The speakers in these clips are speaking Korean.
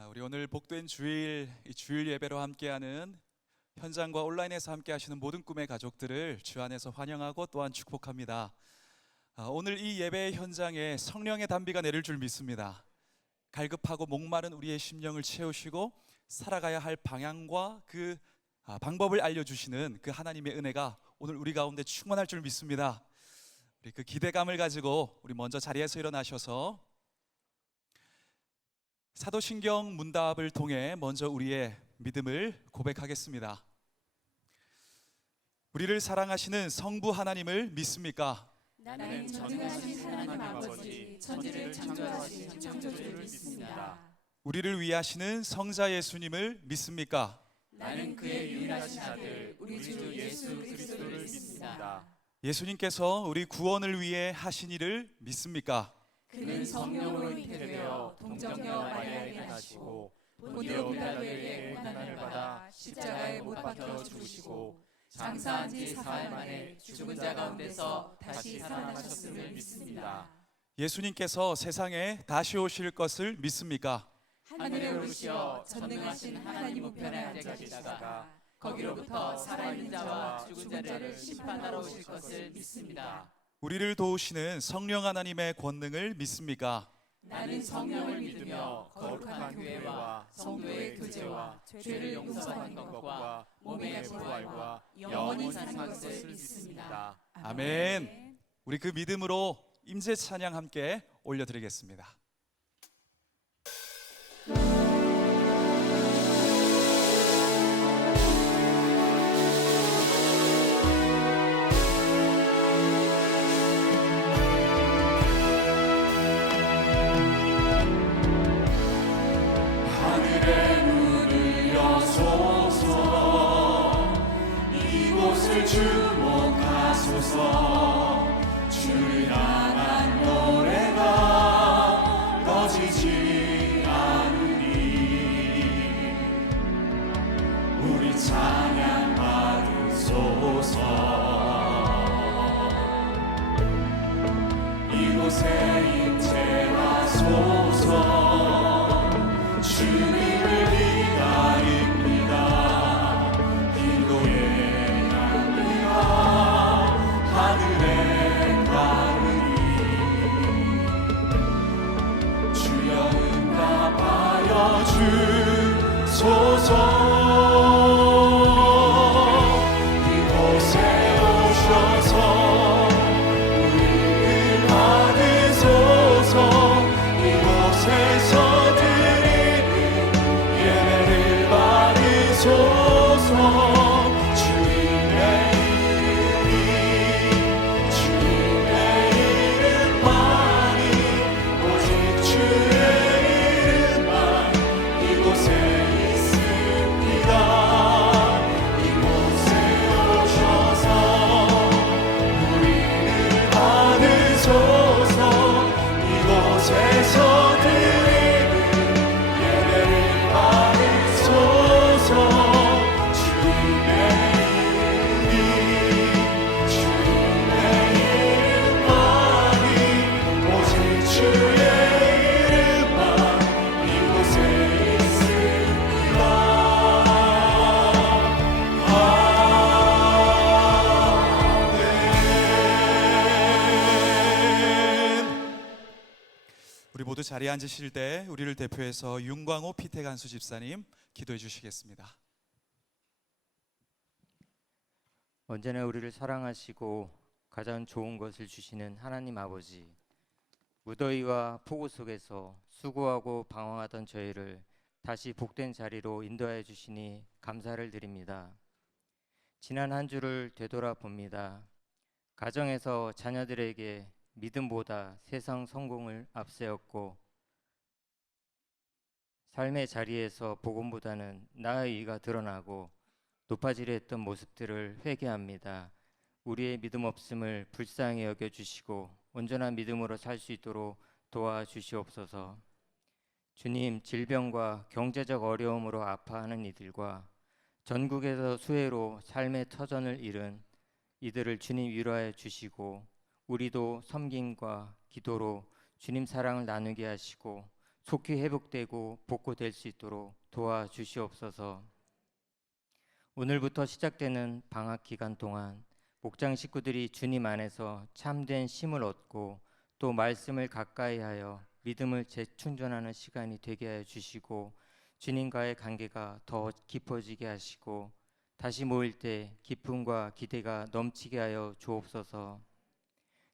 우리 오늘 복된 주일, 이 주일 예배로 함께하는 현장과 온라인에서 함께하시는 모든 꿈의 가족들을 주 안에서 환영하고 또한 축복합니다. 오늘 이 예배 현장에 성령의 단비가 내릴 줄 믿습니다. 갈급하고 목마른 우리의 심령을 채우시고 살아가야 할 방향과 그 방법을 알려주시는 그 하나님의 은혜가 오늘 우리 가운데 충만할 줄 믿습니다. 우리 그 기대감을 가지고 우리 먼저 자리에서 일어나셔서 사도신경 문답을 통해 먼저 우리의 믿음을 고백하겠습니다. 우리를 사랑하시는 성부 하나님을 믿습니까? 나는 전능하신 하나님 아버지 천지를 창조하신 창조주를 믿습니다. 우리를 위하시는 성자 예수님을 믿습니까? 나는 그의 유일하신 아들 우리 주 예수 그리스도를 믿습니다. 예수님께서 우리 구원을 위해 하신 일을 믿습니까? 그는 성령으로 잉태되어 동정녀 마리아에게 나시고 본디오 빌라도에게 고난을 받아 십자가에 못 박혀 죽으시고 장사한 지 사흘 만에 죽은 자 가운데서 다시 살아나셨음을 믿습니다. 예수님께서 세상에 다시 오실 것을 믿습니까? 하늘에 오르시어 전능하신 하나님 우편에 앉아 계시다가 거기로부터 살아있는 자와 죽은 자를 심판하러 오실 것을 믿습니다. 우리를 도우시는 성령 하나님의 권능을 믿습니까? 나는 성령을 믿으며 거룩한 교회와 성도의 교제와 죄를 용서받는 것과 몸의 부활과 영원히 사는 것을 믿습니다. 아멘. 우리 그 믿음으로 임재 찬양 함께 올려드리겠습니다. 주목하소서. 주를 향한 노래가 꺼지지 않으니 우리 찬양 받으소서. 이곳에 임재하소서. 주님을 기다립니다. 기도의 하늘에 가르니 주여 응답하여 주소서. 이곳에 오셔서 우리를 받으소서. 이곳에서 드리는 예배를 받으소서. 자리에 앉으실 때 우리를 대표해서 윤광호 피태간수 집사님 기도해 주시겠습니다. 언제나 우리를 사랑하시고 가장 좋은 것을 주시는 하나님 아버지, 무더위와 폭우 속에서 수고하고 방황하던 저희를 다시 복된 자리로 인도하여 주시니 감사를 드립니다. 지난 한 주를 되돌아봅니다. 가정에서 자녀들에게 믿음보다 세상 성공을 앞세웠고, 삶의 자리에서 복음보다는 나의 의가 드러나고 높아지려 했던 모습들을 회개합니다. 우리의 믿음 없음을 불쌍히 여겨주시고 온전한 믿음으로 살 수 있도록 도와주시옵소서. 주님, 질병과 경제적 어려움으로 아파하는 이들과 전국에서 수해로 삶의 터전을 잃은 이들을 주님 위로하여 주시고, 우리도 섬김과 기도로 주님 사랑을 나누게 하시고 속히 회복되고 복구될 수 있도록 도와주시옵소서. 오늘부터 시작되는 방학 기간 동안 목장 식구들이 주님 안에서 참된 힘을 얻고 또 말씀을 가까이 하여 믿음을 재충전하는 시간이 되게 하여 주시고 주님과의 관계가 더 깊어지게 하시고 다시 모일 때 기쁨과 기대가 넘치게 하여 주옵소서.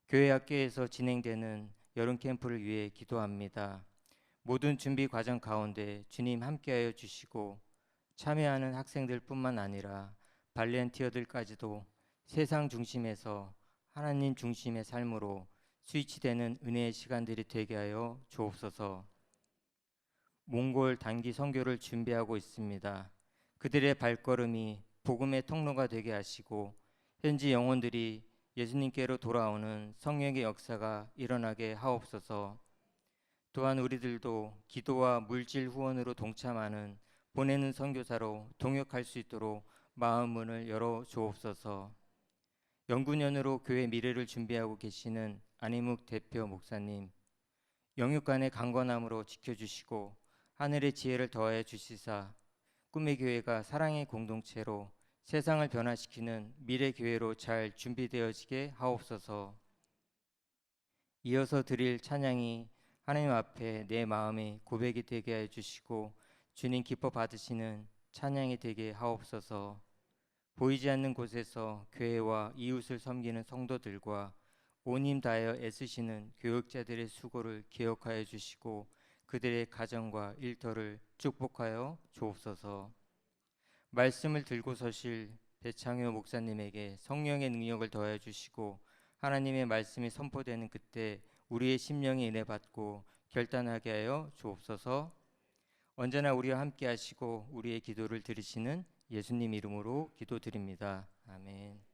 교회 학교에서 진행되는 여름 캠프를 위해 기도합니다. 모든 준비 과정 가운데 주님 함께하여 주시고 참여하는 학생들뿐만 아니라 발렌티어들까지도 세상 중심에서 하나님 중심의 삶으로 스위치되는 은혜의 시간들이 되게 하여 주옵소서. 몽골 단기 선교를 준비하고 있습니다. 그들의 발걸음이 복음의 통로가 되게 하시고 현지 영혼들이 예수님께로 돌아오는 성령의 역사가 일어나게 하옵소서. 또한 우리들도 기도와 물질 후원으로 동참하는 보내는 선교사로 동역할 수 있도록 마음 문을 열어 주옵소서. 연구년으로 교회 미래를 준비하고 계시는 안희묵 대표 목사님, 영육간의 강건함으로 지켜주시고 하늘의 지혜를 더하여 주시사 꿈의 교회가 사랑의 공동체로 세상을 변화시키는 미래 교회로 잘 준비되어지게 하옵소서. 이어서 드릴 찬양이 하나님 앞에 내 마음의 고백이 되게 해 주시고 주님 기뻐 받으시는 찬양이 되게 하옵소서. 보이지 않는 곳에서 교회와 이웃을 섬기는 성도들과 온 힘 다하여 애쓰시는 교역자들의 수고를 기억하여 주시고 그들의 가정과 일터를 축복하여 주옵소서. 말씀을 들고 서실 배창효 목사님에게 성령의 능력을 더하여 주시고 하나님의 말씀이 선포되는 그때 우리의 심령이 은혜 받고 결단하게 하여 주옵소서. 언제나 우리와 함께 하시고 우리의 기도를 들으시는 예수님 이름으로 기도드립니다. 아멘.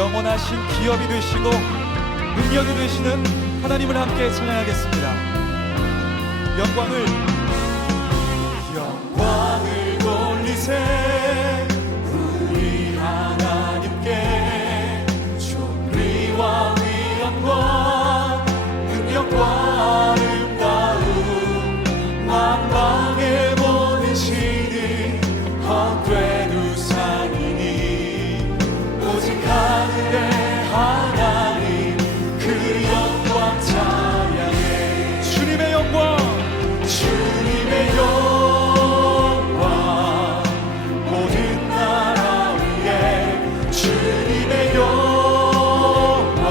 영원하신 기업이 되시고 능력이 되시는 하나님을 함께 찬양하겠습니다. 영광을 돌리세 우리 하나님께 존귀와 위엄과 능력과 아름다움 만방의 모든 신이 헛된 우상이니 오직 하늘의 하나님 그 영광 찬양해 주님의 영광 주님의 영광 모든 나라 위에 주님의 영광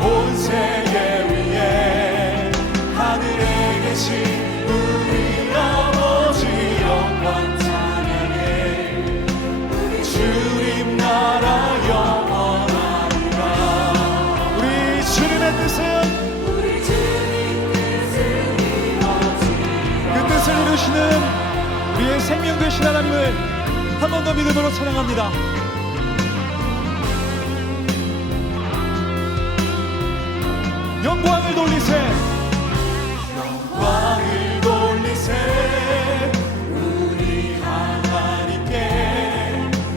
온 세계 위에 하늘에 계신 우리 아버지 영광 찬양해 우리 주님 나라 영원하리라 우리 주님의 뜻은 그 뜻을 이루시는 우리의 생명 되신 하나님을 한 번 더 믿음으로 찬양합니다. 영광을 돌리세 영광을 돌리세 우리 하나님께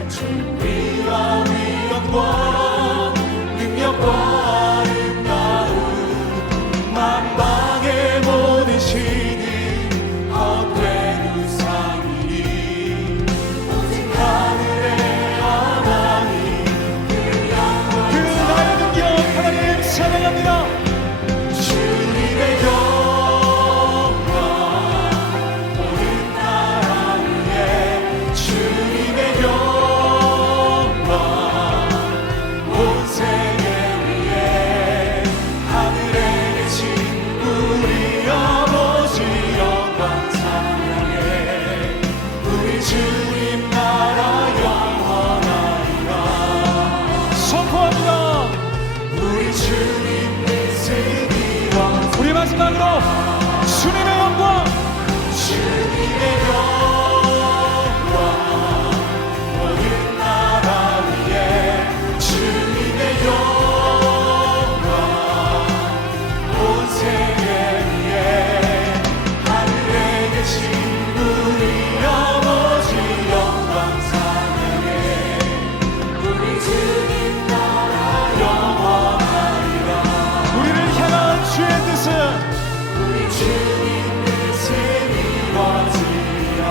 존귀와 위엄과 능력과 아름다움 만방의 모든 신이 헛된 우상이니 오직 하늘의 하나님 그 나의 능력 하나님 찬양합니다. 주님의 영광 모든 나라 위에 주님의 영광 온 세계 위에 하늘에 계신 우리 아버지 영광 찬양해 우리 주님 나라 영원하리라 선포합니다. 우리 주님 뜻을 이루어 우리 마지막으로 주님의 영광 주님의 영광 모든 나라 위에 주님의 영광 온 세계 위에 하늘에 계신 우리 아버지 영광 찬양해 우리 주님 나라 영원하리라 우리를 향한 주의 뜻은 우리 주님 뜻을 이루어지리라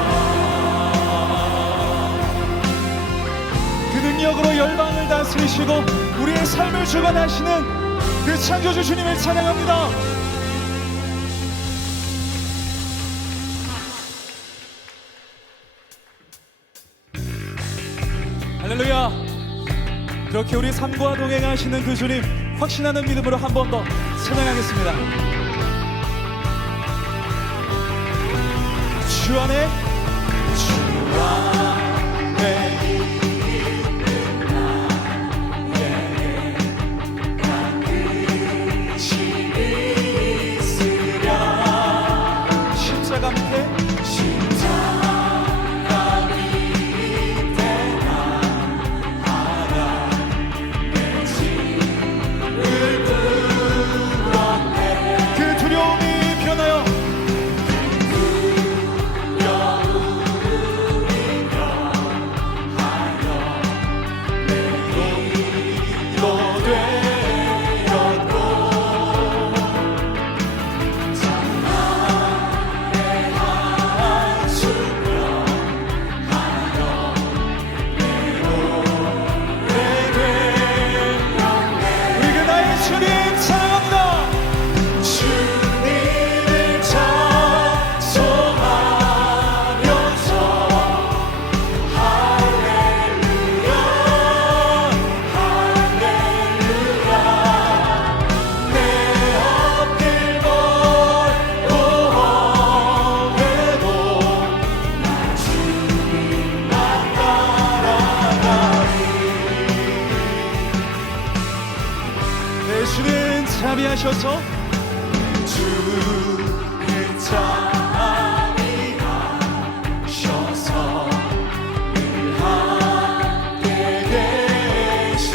그 능력으로 열방을 다스리시고 우리의 삶을 주관하시는 그 창조주 주님을 찬양합니다. 할렐루야. 그렇게 우리 삶과 동행하시는 그 주님 확신하는 믿음으로 한 번 더 찬양하겠습니다. 주 안에 있는 나에게 힘이 있으랴 십자가 밑에 그 두려움이 변하여 주는 자비하셔서 주는 자비하셔서 늘 함께 계시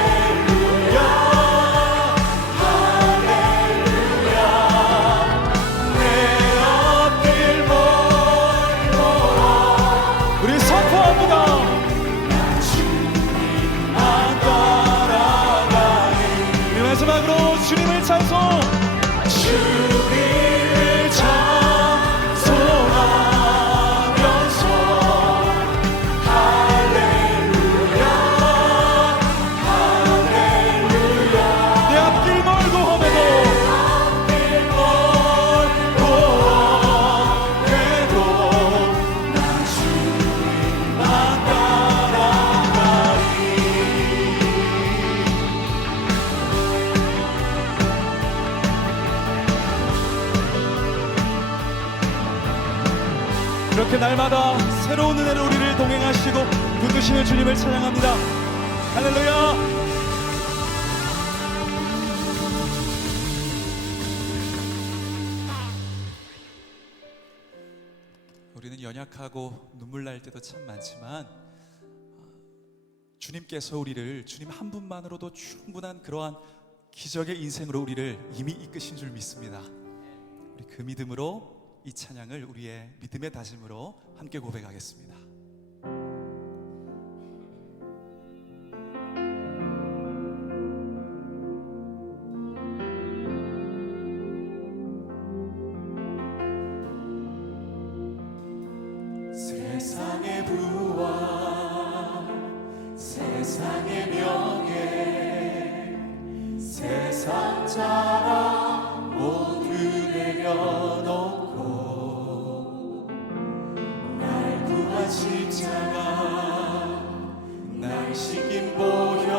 할렐루야 할렐루야 내 앞길 멀고 우리 선포합니다. 주님만 따라가니 우리 마지막으로 주님을 찬송 주님을 찬송하면서 할렐루야 할렐루야 내 앞길 멀고 험해도 나 주님만 따라가리. 이렇게 날마다 새로운 은혜로 우리를 동행하시고 붙드시는 주님을 찬양합니다. 할렐루야. 우리는 연약하고 눈물 날 때도 참 많지만 주님께서 우리를 주님 한 분만으로도 충분한 그러한 기적의 인생으로 우리를 이미 이끄신 줄 믿습니다. 우리 그 믿음으로 이 찬양을 우리의 믿음의 다짐으로 함께 고백하겠습니다. 세상의 부와 세상의 명예 세상 자랑 모두 내려놓고 날 구한 십자가 날 씻긴 보혈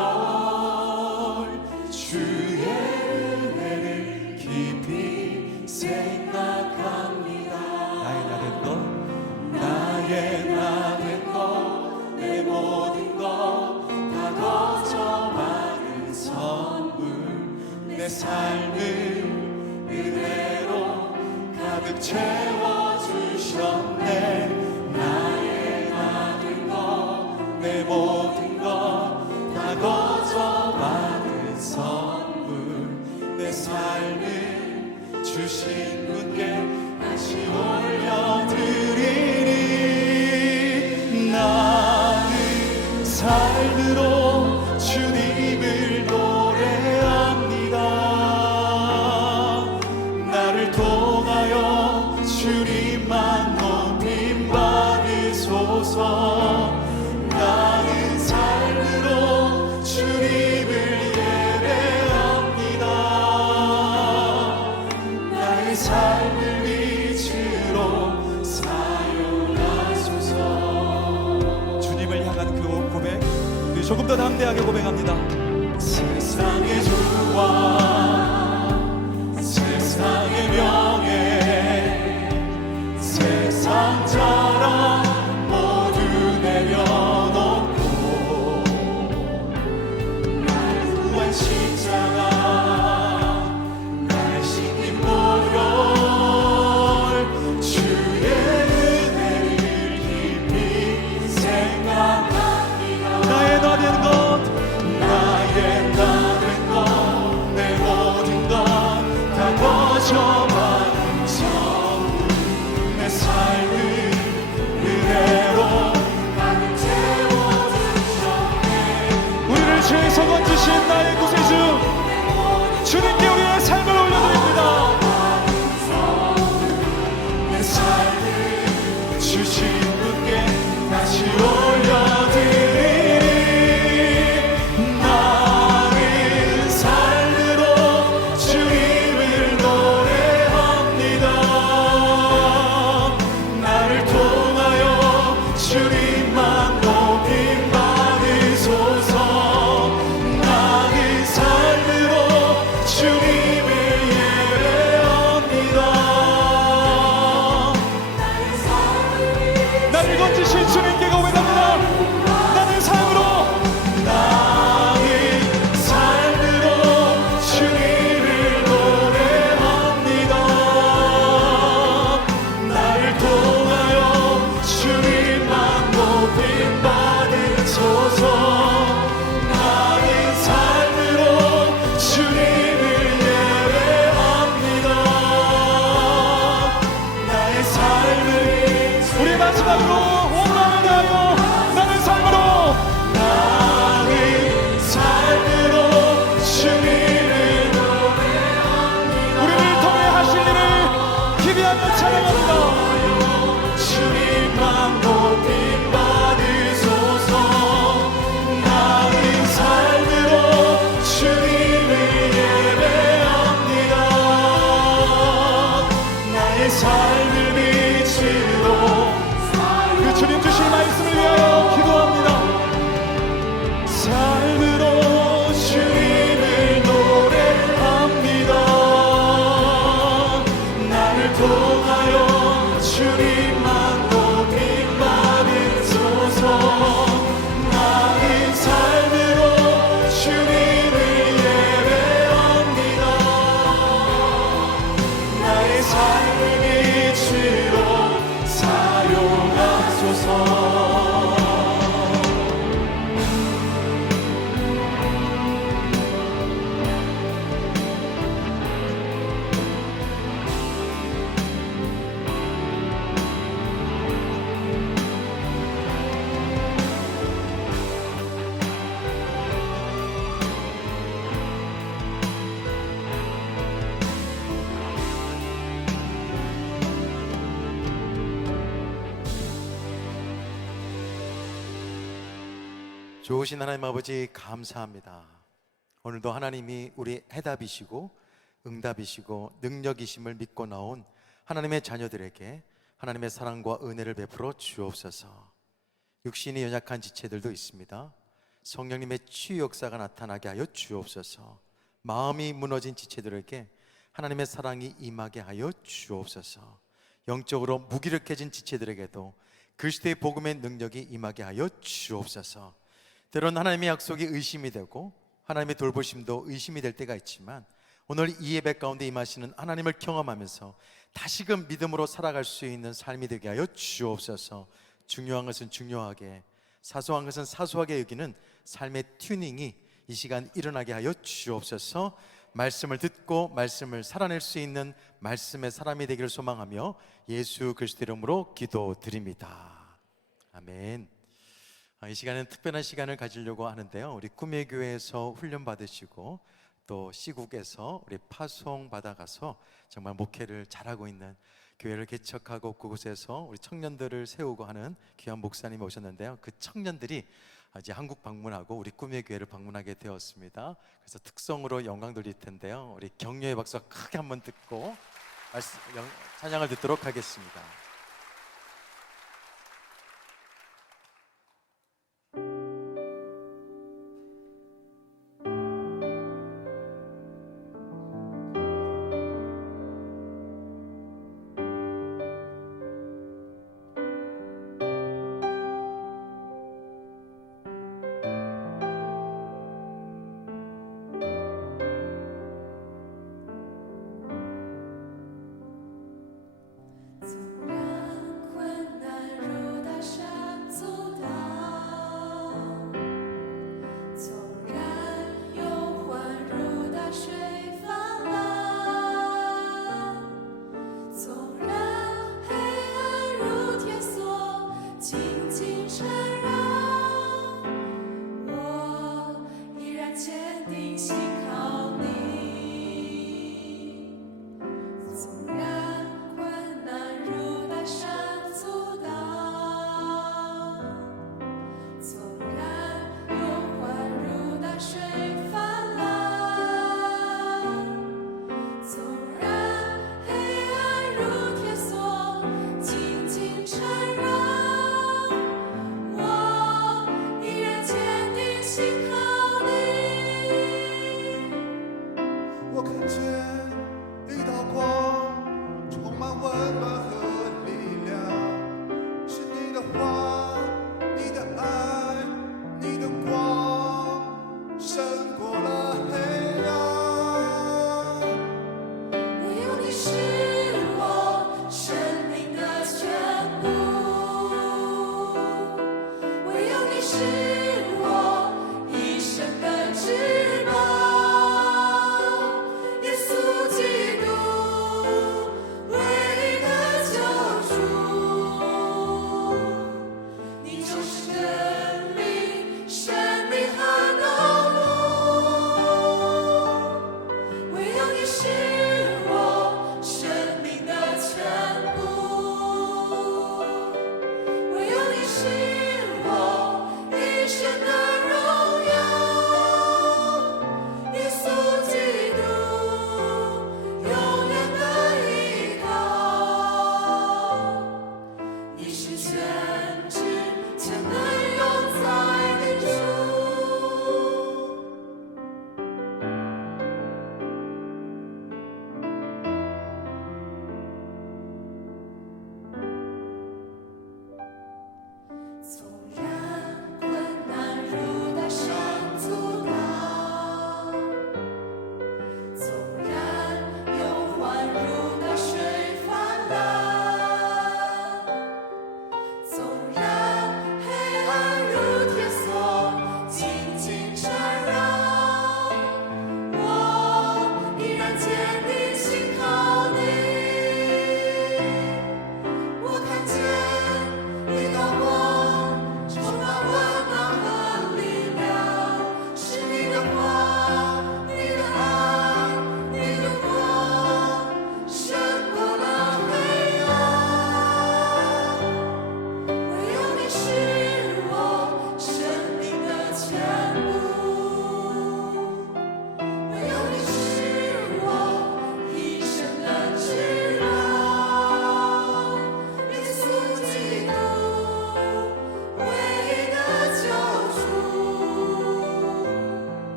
주의 은혜를 깊이 생각합니다. 나의 나 된 것 나의 나 된 것 내 모든 것 다 거저 받은 선물 내 삶을 은혜로 가득 채워주셨네. 나의 나 된 것 내 모든 것 다 거저 받은 선물 내 삶을 주신 분께 다시 올려드리니 나는 삶으로 주님을 노래합니다. 나를 통하여 주님만 높임 받으소서. 나는 삶으로 주님을 예배합니다. 나의 삶을 위주로 사용하소서. 주님을 향한 그 고백 우리 조금 더 담대하게 고백합니다. 세상의 주와 세상의 명예 세상 자랑 모두 내려놓고 날 구한 십자가 날 씻긴 보혈 주의 은혜를 깊이 생각합니다. 나의 나 된 것 나의 나 된 것 내 모든 좋으신 하나님 아버지 감사합니다. 오늘도 하나님이 우리 해답이시고 응답이시고 능력이심을 믿고 나온 하나님의 자녀들에게 하나님의 사랑과 은혜를 베풀어 주옵소서. 육신이 연약한 지체들도 있습니다. 성령님의 치유 역사가 나타나게 하여 주옵소서. 마음이 무너진 지체들에게 하나님의 사랑이 임하게 하여 주옵소서. 영적으로 무기력해진 지체들에게도 그리스도의 복음의 능력이 임하게 하여 주옵소서. 때론 하나님의 약속이 의심이 되고 하나님의 돌보심도 의심이 될 때가 있지만 오늘 이 예배 가운데 임하시는 하나님을 경험하면서 다시금 믿음으로 살아갈 수 있는 삶이 되게 하여 주옵소서. 중요한 것은 중요하게, 사소한 것은 사소하게 여기는 삶의 튜닝이 이 시간 일어나게 하여 주옵소서. 말씀을 듣고 말씀을 살아낼 수 있는 말씀의 사람이 되기를 소망하며 예수 그리스도 이름으로 기도드립니다. 아멘. 이 시간은 특별한 시간을 가지려고 하는데요, 우리 꿈의 교회에서 훈련 받으시고 또 시국에서 우리 파송 받아가서 정말 목회를 잘하고 있는 교회를 개척하고 그곳에서 우리 청년들을 세우고 하는 귀한 목사님이 오셨는데요, 그 청년들이 이제 한국 방문하고 우리 꿈의 교회를 방문하게 되었습니다. 그래서 특성으로 영광 돌릴 텐데요, 우리 격려의 박수 크게 한번 듣고 찬양을 듣도록 하겠습니다.唯有你是我一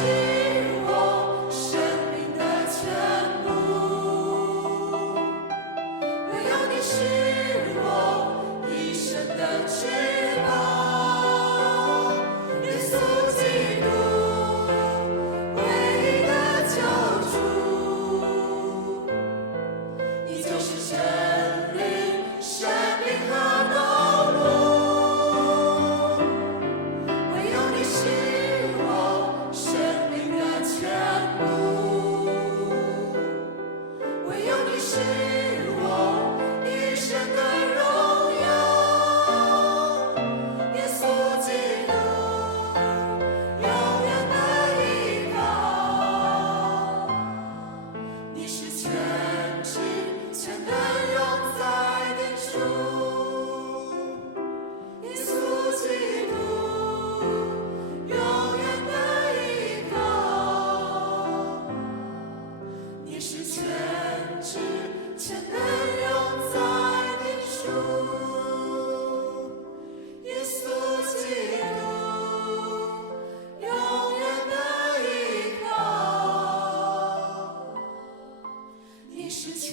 我生命的全部，唯有你是我一生的至宝。耶稣基督，唯一的救主，你就是真理、生命和道路。唯有你是我生命的全部，唯有你是我一生的荣耀。耶稣基督，永远的依靠，你是全知全能永在的主。耶稣基督，永远的依靠，你是全知全能永在的主。耶稣基督，永远的依靠，你是全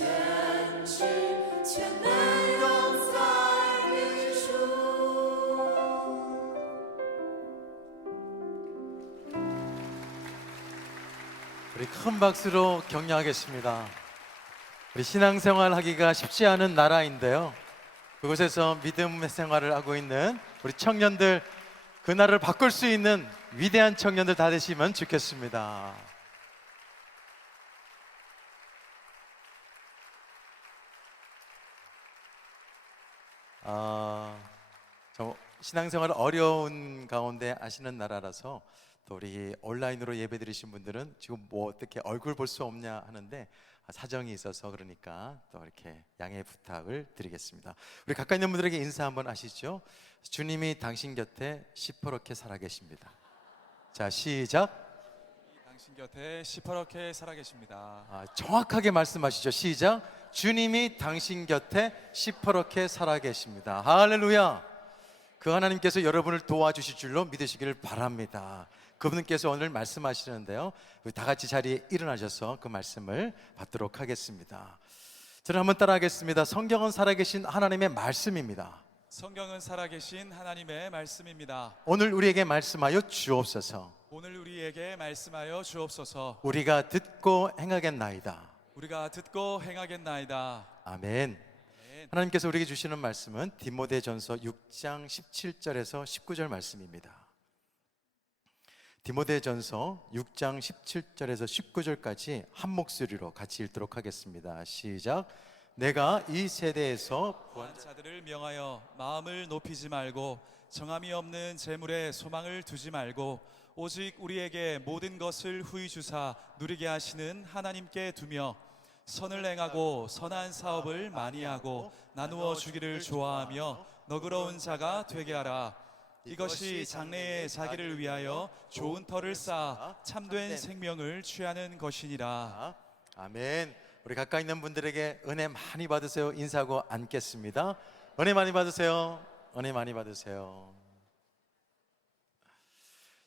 知全能永在的主。 우리 큰 박수로 격려하겠습니다. 우리 신앙생활 하기가 쉽지 않은 나라인데요. 그곳에서 믿음의 생활을 하고 있는 우리 청년들, 그 나라를 바꿀 수 있는 위대한 청년들 다 되시면 좋겠습니다. 신앙생활 어려운 가운데 하시는 나라라서 또 우리 온라인으로 예배 드리신 분들은 지금 뭐 어떻게 얼굴 볼 수 없냐 하는데 사정이 있어서 그러니까 또 이렇게 양해 부탁을 드리겠습니다. 우리 가까이 있는 분들에게 인사 한번 하시죠. 주님이 당신 곁에 시퍼렇게 살아계십니다. 자, 시작. 당신 곁에 시퍼렇게 살아계십니다. 정확하게 말씀하시죠. 시작. 주님이 당신 곁에 시퍼렇게 살아계십니다. 할렐루야. 그 하나님께서 여러분을 도와주실 줄로 믿으시기를 바랍니다. 그분께서 오늘 말씀하시는데요, 우리 다 같이 자리에 일어나셔서 그 말씀을 받도록 하겠습니다. 저는 한번 따라하겠습니다. 성경은 살아계신 하나님의 말씀입니다. 성경은 살아계신 하나님의 말씀입니다. 오늘 우리에게 말씀하여 주옵소서. 오늘 우리에게 말씀하여 주옵소서. 우리가 듣고 행하겠나이다. 우리가 듣고 행하겠나이다. 아멘. 하나님께서 우리에게 주시는 말씀은 디모데전서 6장 17절에서 19절 말씀입니다. 디모데전서 6장 17절에서 19절까지 한 목소리로 같이 읽도록 하겠습니다. 시작. 내가 이 세대에서 부한 자들을 명하여 마음을 높이지 말고 정함이 없는 재물에 소망을 두지 말고 오직 우리에게 모든 것을 후히 주사 누리게 하시는 하나님께 두며 선을 행하고 선한 사업을 많이 하고 나누어 주기를 좋아하며 너그러운 자가 되게 하라. 이것이 장래에 자기를 위하여 좋은 터를 쌓아 참된 생명을 취하는 것이니라. 아멘. 우리 가까이 있는 분들에게 은혜 많이 받으세요. 인사하고 앉겠습니다. 은혜 많이 받으세요. 은혜 많이 받으세요.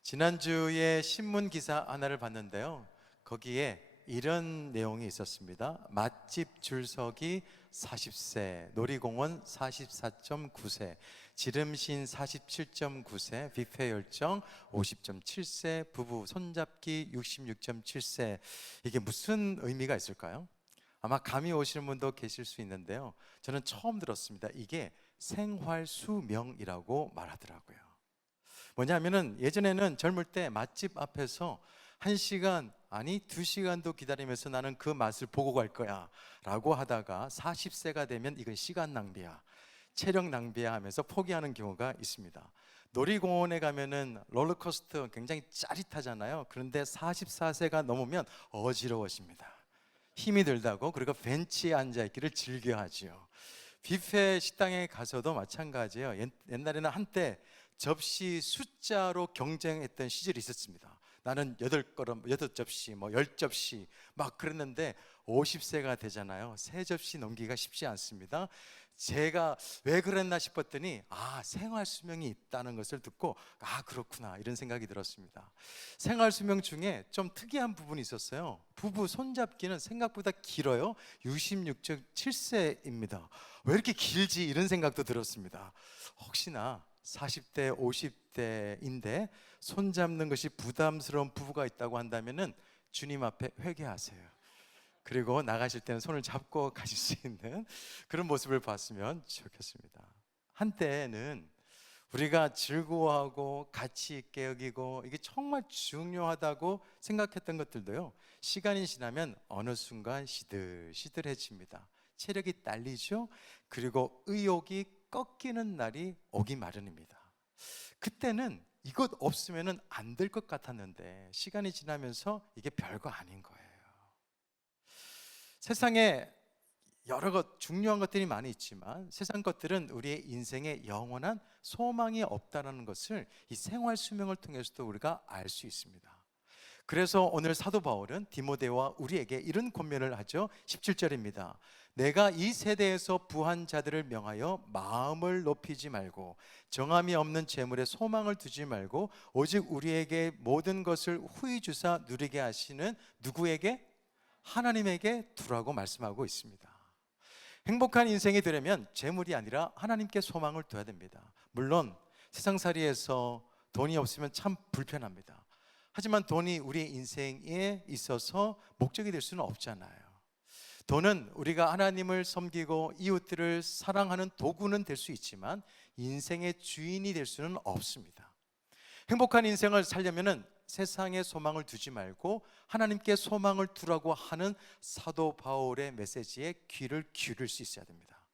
지난주에 신문 기사 하나를 봤는데요, 거기에 이런 내용이 있었습니다. 맛집 줄서기 40세, 놀이공원 44.9세, 지름신 47.9세, 뷔페 열정 50.7세, 부부 손잡기 66.7세. 이게 무슨 의미가 있을까요? 아마 감이 오시는 분도 계실 수 있는데요, 저는 처음 들었습니다. 이게 생활수명이라고 말하더라고요. 뭐냐면은 예전에는 젊을 때 맛집 앞에서 1시간 아니 2시간도 기다리면서 나는 그 맛을 보고 갈 거야 라고 하다가 40세가 되면 이건 시간 낭비야, 체력 낭비야 하면서 포기하는 경우가 있습니다. 놀이공원에 가면은 롤러코스터 굉장히 짜릿하잖아요. 그런데 44세가 넘으면 어지러워집니다. 힘이 들다고, 그리고 벤치에 앉아있기를 즐겨하지요. 뷔페 식당에 가서도 마찬가지예요. 옛날에는 한때 접시 숫자로 경쟁했던 시절이 있었습니다. 나는 8접시, 10접시 막 그랬는데 50세가 되잖아요. 3접시 넘기가 쉽지 않습니다. 제가 왜 그랬나 싶었더니 생활 수명이 있다는 것을 듣고 그렇구나 이런 생각이 들었습니다. 생활 수명 중에 좀 특이한 부분이 있었어요. 부부 손잡기는 생각보다 길어요. 66.7세입니다. 왜 이렇게 길지 이런 생각도 들었습니다. 혹시나 40대 50대인데 손잡는 것이 부담스러운 부부가 있다고 한다면은 주님 앞에 회개하세요. 그리고 나가실 때는 손을 잡고 가실 수 있는 그런 모습을 봤으면 좋겠습니다. 한때는 우리가 즐거워하고 가치 있게 여기고 이게 정말 중요하다고 생각했던 것들도요, 시간이 지나면 어느 순간 시들시들해집니다. 체력이 딸리죠. 그리고 의욕이 꺾이는 날이 오기 마련입니다. 그때는 이것 없으면 안 될 것 같았는데 시간이 지나면서 이게 별거 아닌 거예요. 세상에 여러 것 중요한 것들이 많이 있지만 세상 것들은 우리의 인생에 영원한 소망이 없다는 것을 이 생활 수명을 통해서도 우리가 알 수 있습니다. 그래서 오늘 사도 바울은 디모데와 우리에게 이런 권면을 하죠. 17절입니다. 내가 이 세대에서 부한 자들을 명하여 마음을 높이지 말고 정함이 없는 재물에 소망을 두지 말고 오직 우리에게 모든 것을 후히 주사 누리게 하시는 누구에게? 하나님에게 두라고 말씀하고 있습니다. 행복한 인생이 되려면 재물이 아니라 하나님께 소망을 둬야 됩니다. 물론 세상살이에서 돈이 없으면 참 불편합니다. 하지만 돈이 우리 인생에 있어서 목적이 될 수는 없잖아요. 돈은 우리가 하나님을 섬기고 이웃들을 사랑하는 도구는 될 수 있지만 인생의 주인이 될 수는 없습니다. 행복한 인생을 살려면은 세상에 소망을 두지 말고 하나님께 소망을 두라고 하는 사도 바울의 메시지에 귀를 기울일 수 있어야 됩니다.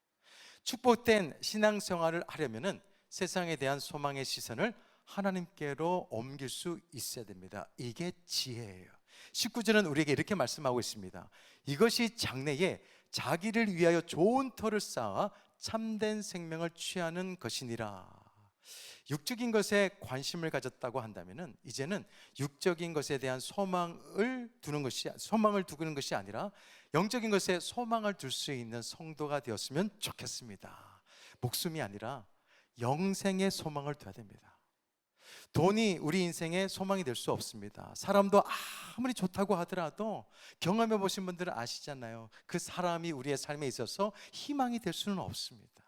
축복된 신앙생활을 하려면은 세상에 대한 소망의 시선을 하나님께로 옮길 수 있어야 됩니다. 이게 지혜예요. 19절은 우리에게 이렇게 말씀하고 있습니다. 이것이 장래에 자기를 위하여 좋은 터를 쌓아 참된 생명을 취하는 것이니라. 육적인 것에 관심을 가졌다고 한다면은 이제는 육적인 것에 대한 소망을 두는 것이 아니라 영적인 것에 소망을 둘 수 있는 성도가 되었으면 좋겠습니다. 목숨이 아니라 영생의 소망을 둬야 됩니다. 돈이 우리 인생의 소망이 될 수 없습니다. 사람도 아무리 좋다고 하더라도 경험해 보신 분들은 아시잖아요. 그 사람이 우리의 삶에 있어서 희망이 될 수는 없습니다.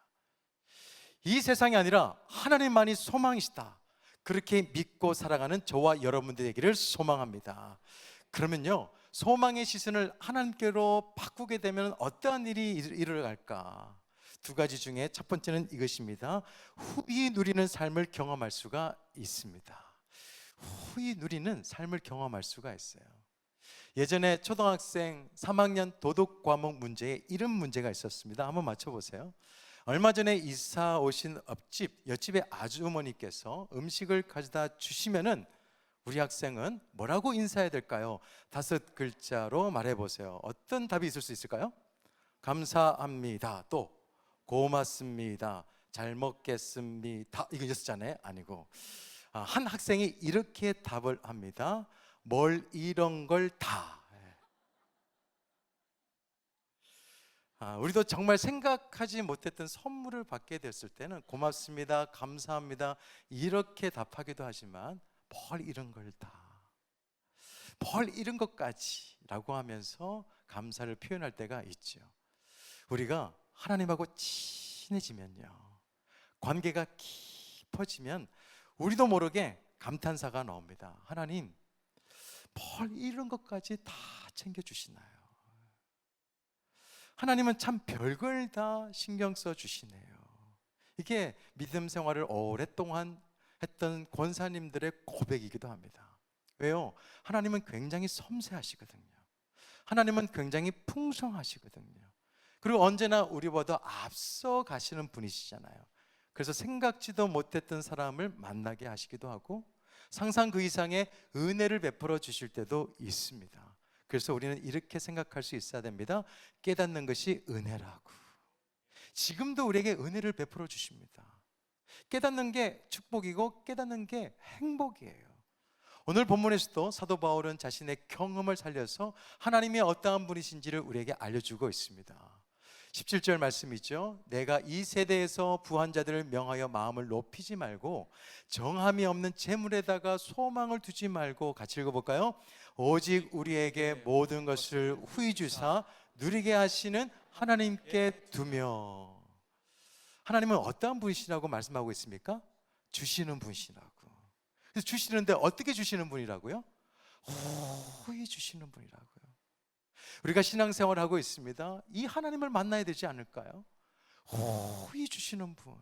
이 세상이 아니라 하나님만이 소망이시다. 그렇게 믿고 살아가는 저와 여러분들 되기를 소망합니다. 그러면요, 소망의 시선을 하나님께로 바꾸게 되면 어떠한 일이 일어날까? 두 가지 중에 첫 번째는 이것입니다. 후히 누리는 삶을 경험할 수가 있습니다. 후히 누리는 삶을 경험할 수가 있어요. 예전에 초등학생 3학년 도덕 과목 문제에 이런 문제가 있었습니다. 한번 맞춰보세요. 얼마 전에 이사 오신 옆집의 아주머니께서 음식을 가져다 주시면은 우리 학생은 뭐라고 인사해야 될까요? 5글자로 말해보세요. 어떤 답이 있을 수 있을까요? 감사합니다. 또 고맙습니다. 잘 먹겠습니다. 이거였잖아요. 아니고 한 학생이 이렇게 답을 합니다. 뭘 이런 걸 다. 우리도 정말 생각하지 못했던 선물을 받게 됐을 때는 고맙습니다, 감사합니다 이렇게 답하기도 하지만 뭘 이런 걸 다, 뭘 이런 것까지 라고 하면서 감사를 표현할 때가 있죠. 우리가 하나님하고 친해지면요, 관계가 깊어지면 우리도 모르게 감탄사가 나옵니다. 하나님, 뭘 이런 것까지 다 챙겨주시나요? 하나님은 참 별걸 다 신경 써주시네요. 이게 믿음 생활을 오랫동안 했던 권사님들의 고백이기도 합니다. 왜요? 하나님은 굉장히 섬세하시거든요. 하나님은 굉장히 풍성하시거든요. 그리고 언제나 우리보다 앞서 가시는 분이시잖아요. 그래서 생각지도 못했던 사람을 만나게 하시기도 하고 상상 그 이상의 은혜를 베풀어 주실 때도 있습니다. 그래서 우리는 이렇게 생각할 수 있어야 됩니다. 깨닫는 것이 은혜라고. 지금도 우리에게 은혜를 베풀어 주십니다. 깨닫는 게 축복이고 깨닫는 게 행복이에요. 오늘 본문에서도 사도 바울은 자신의 경험을 살려서 하나님이 어떠한 분이신지를 우리에게 알려주고 있습니다. 17절 말씀이죠. 내가 이 세대에서 부한 자들을 명하여 마음을 높이지 말고 정함이 없는 재물에다가 소망을 두지 말고, 같이 읽어볼까요? 오직 우리에게 모든 것을 후히 주사 누리게 하시는 하나님께 두며. 하나님은 어떠한 분이시라고 말씀하고 있습니까? 주시는 분이시라고. 그래서 주시는데 어떻게 주시는 분이라고요? 후히 주시는 분이라고요. 우리가 신앙생활을 하고 있습니다. 이 하나님을 만나야 되지 않을까요? 후히 주시는 분,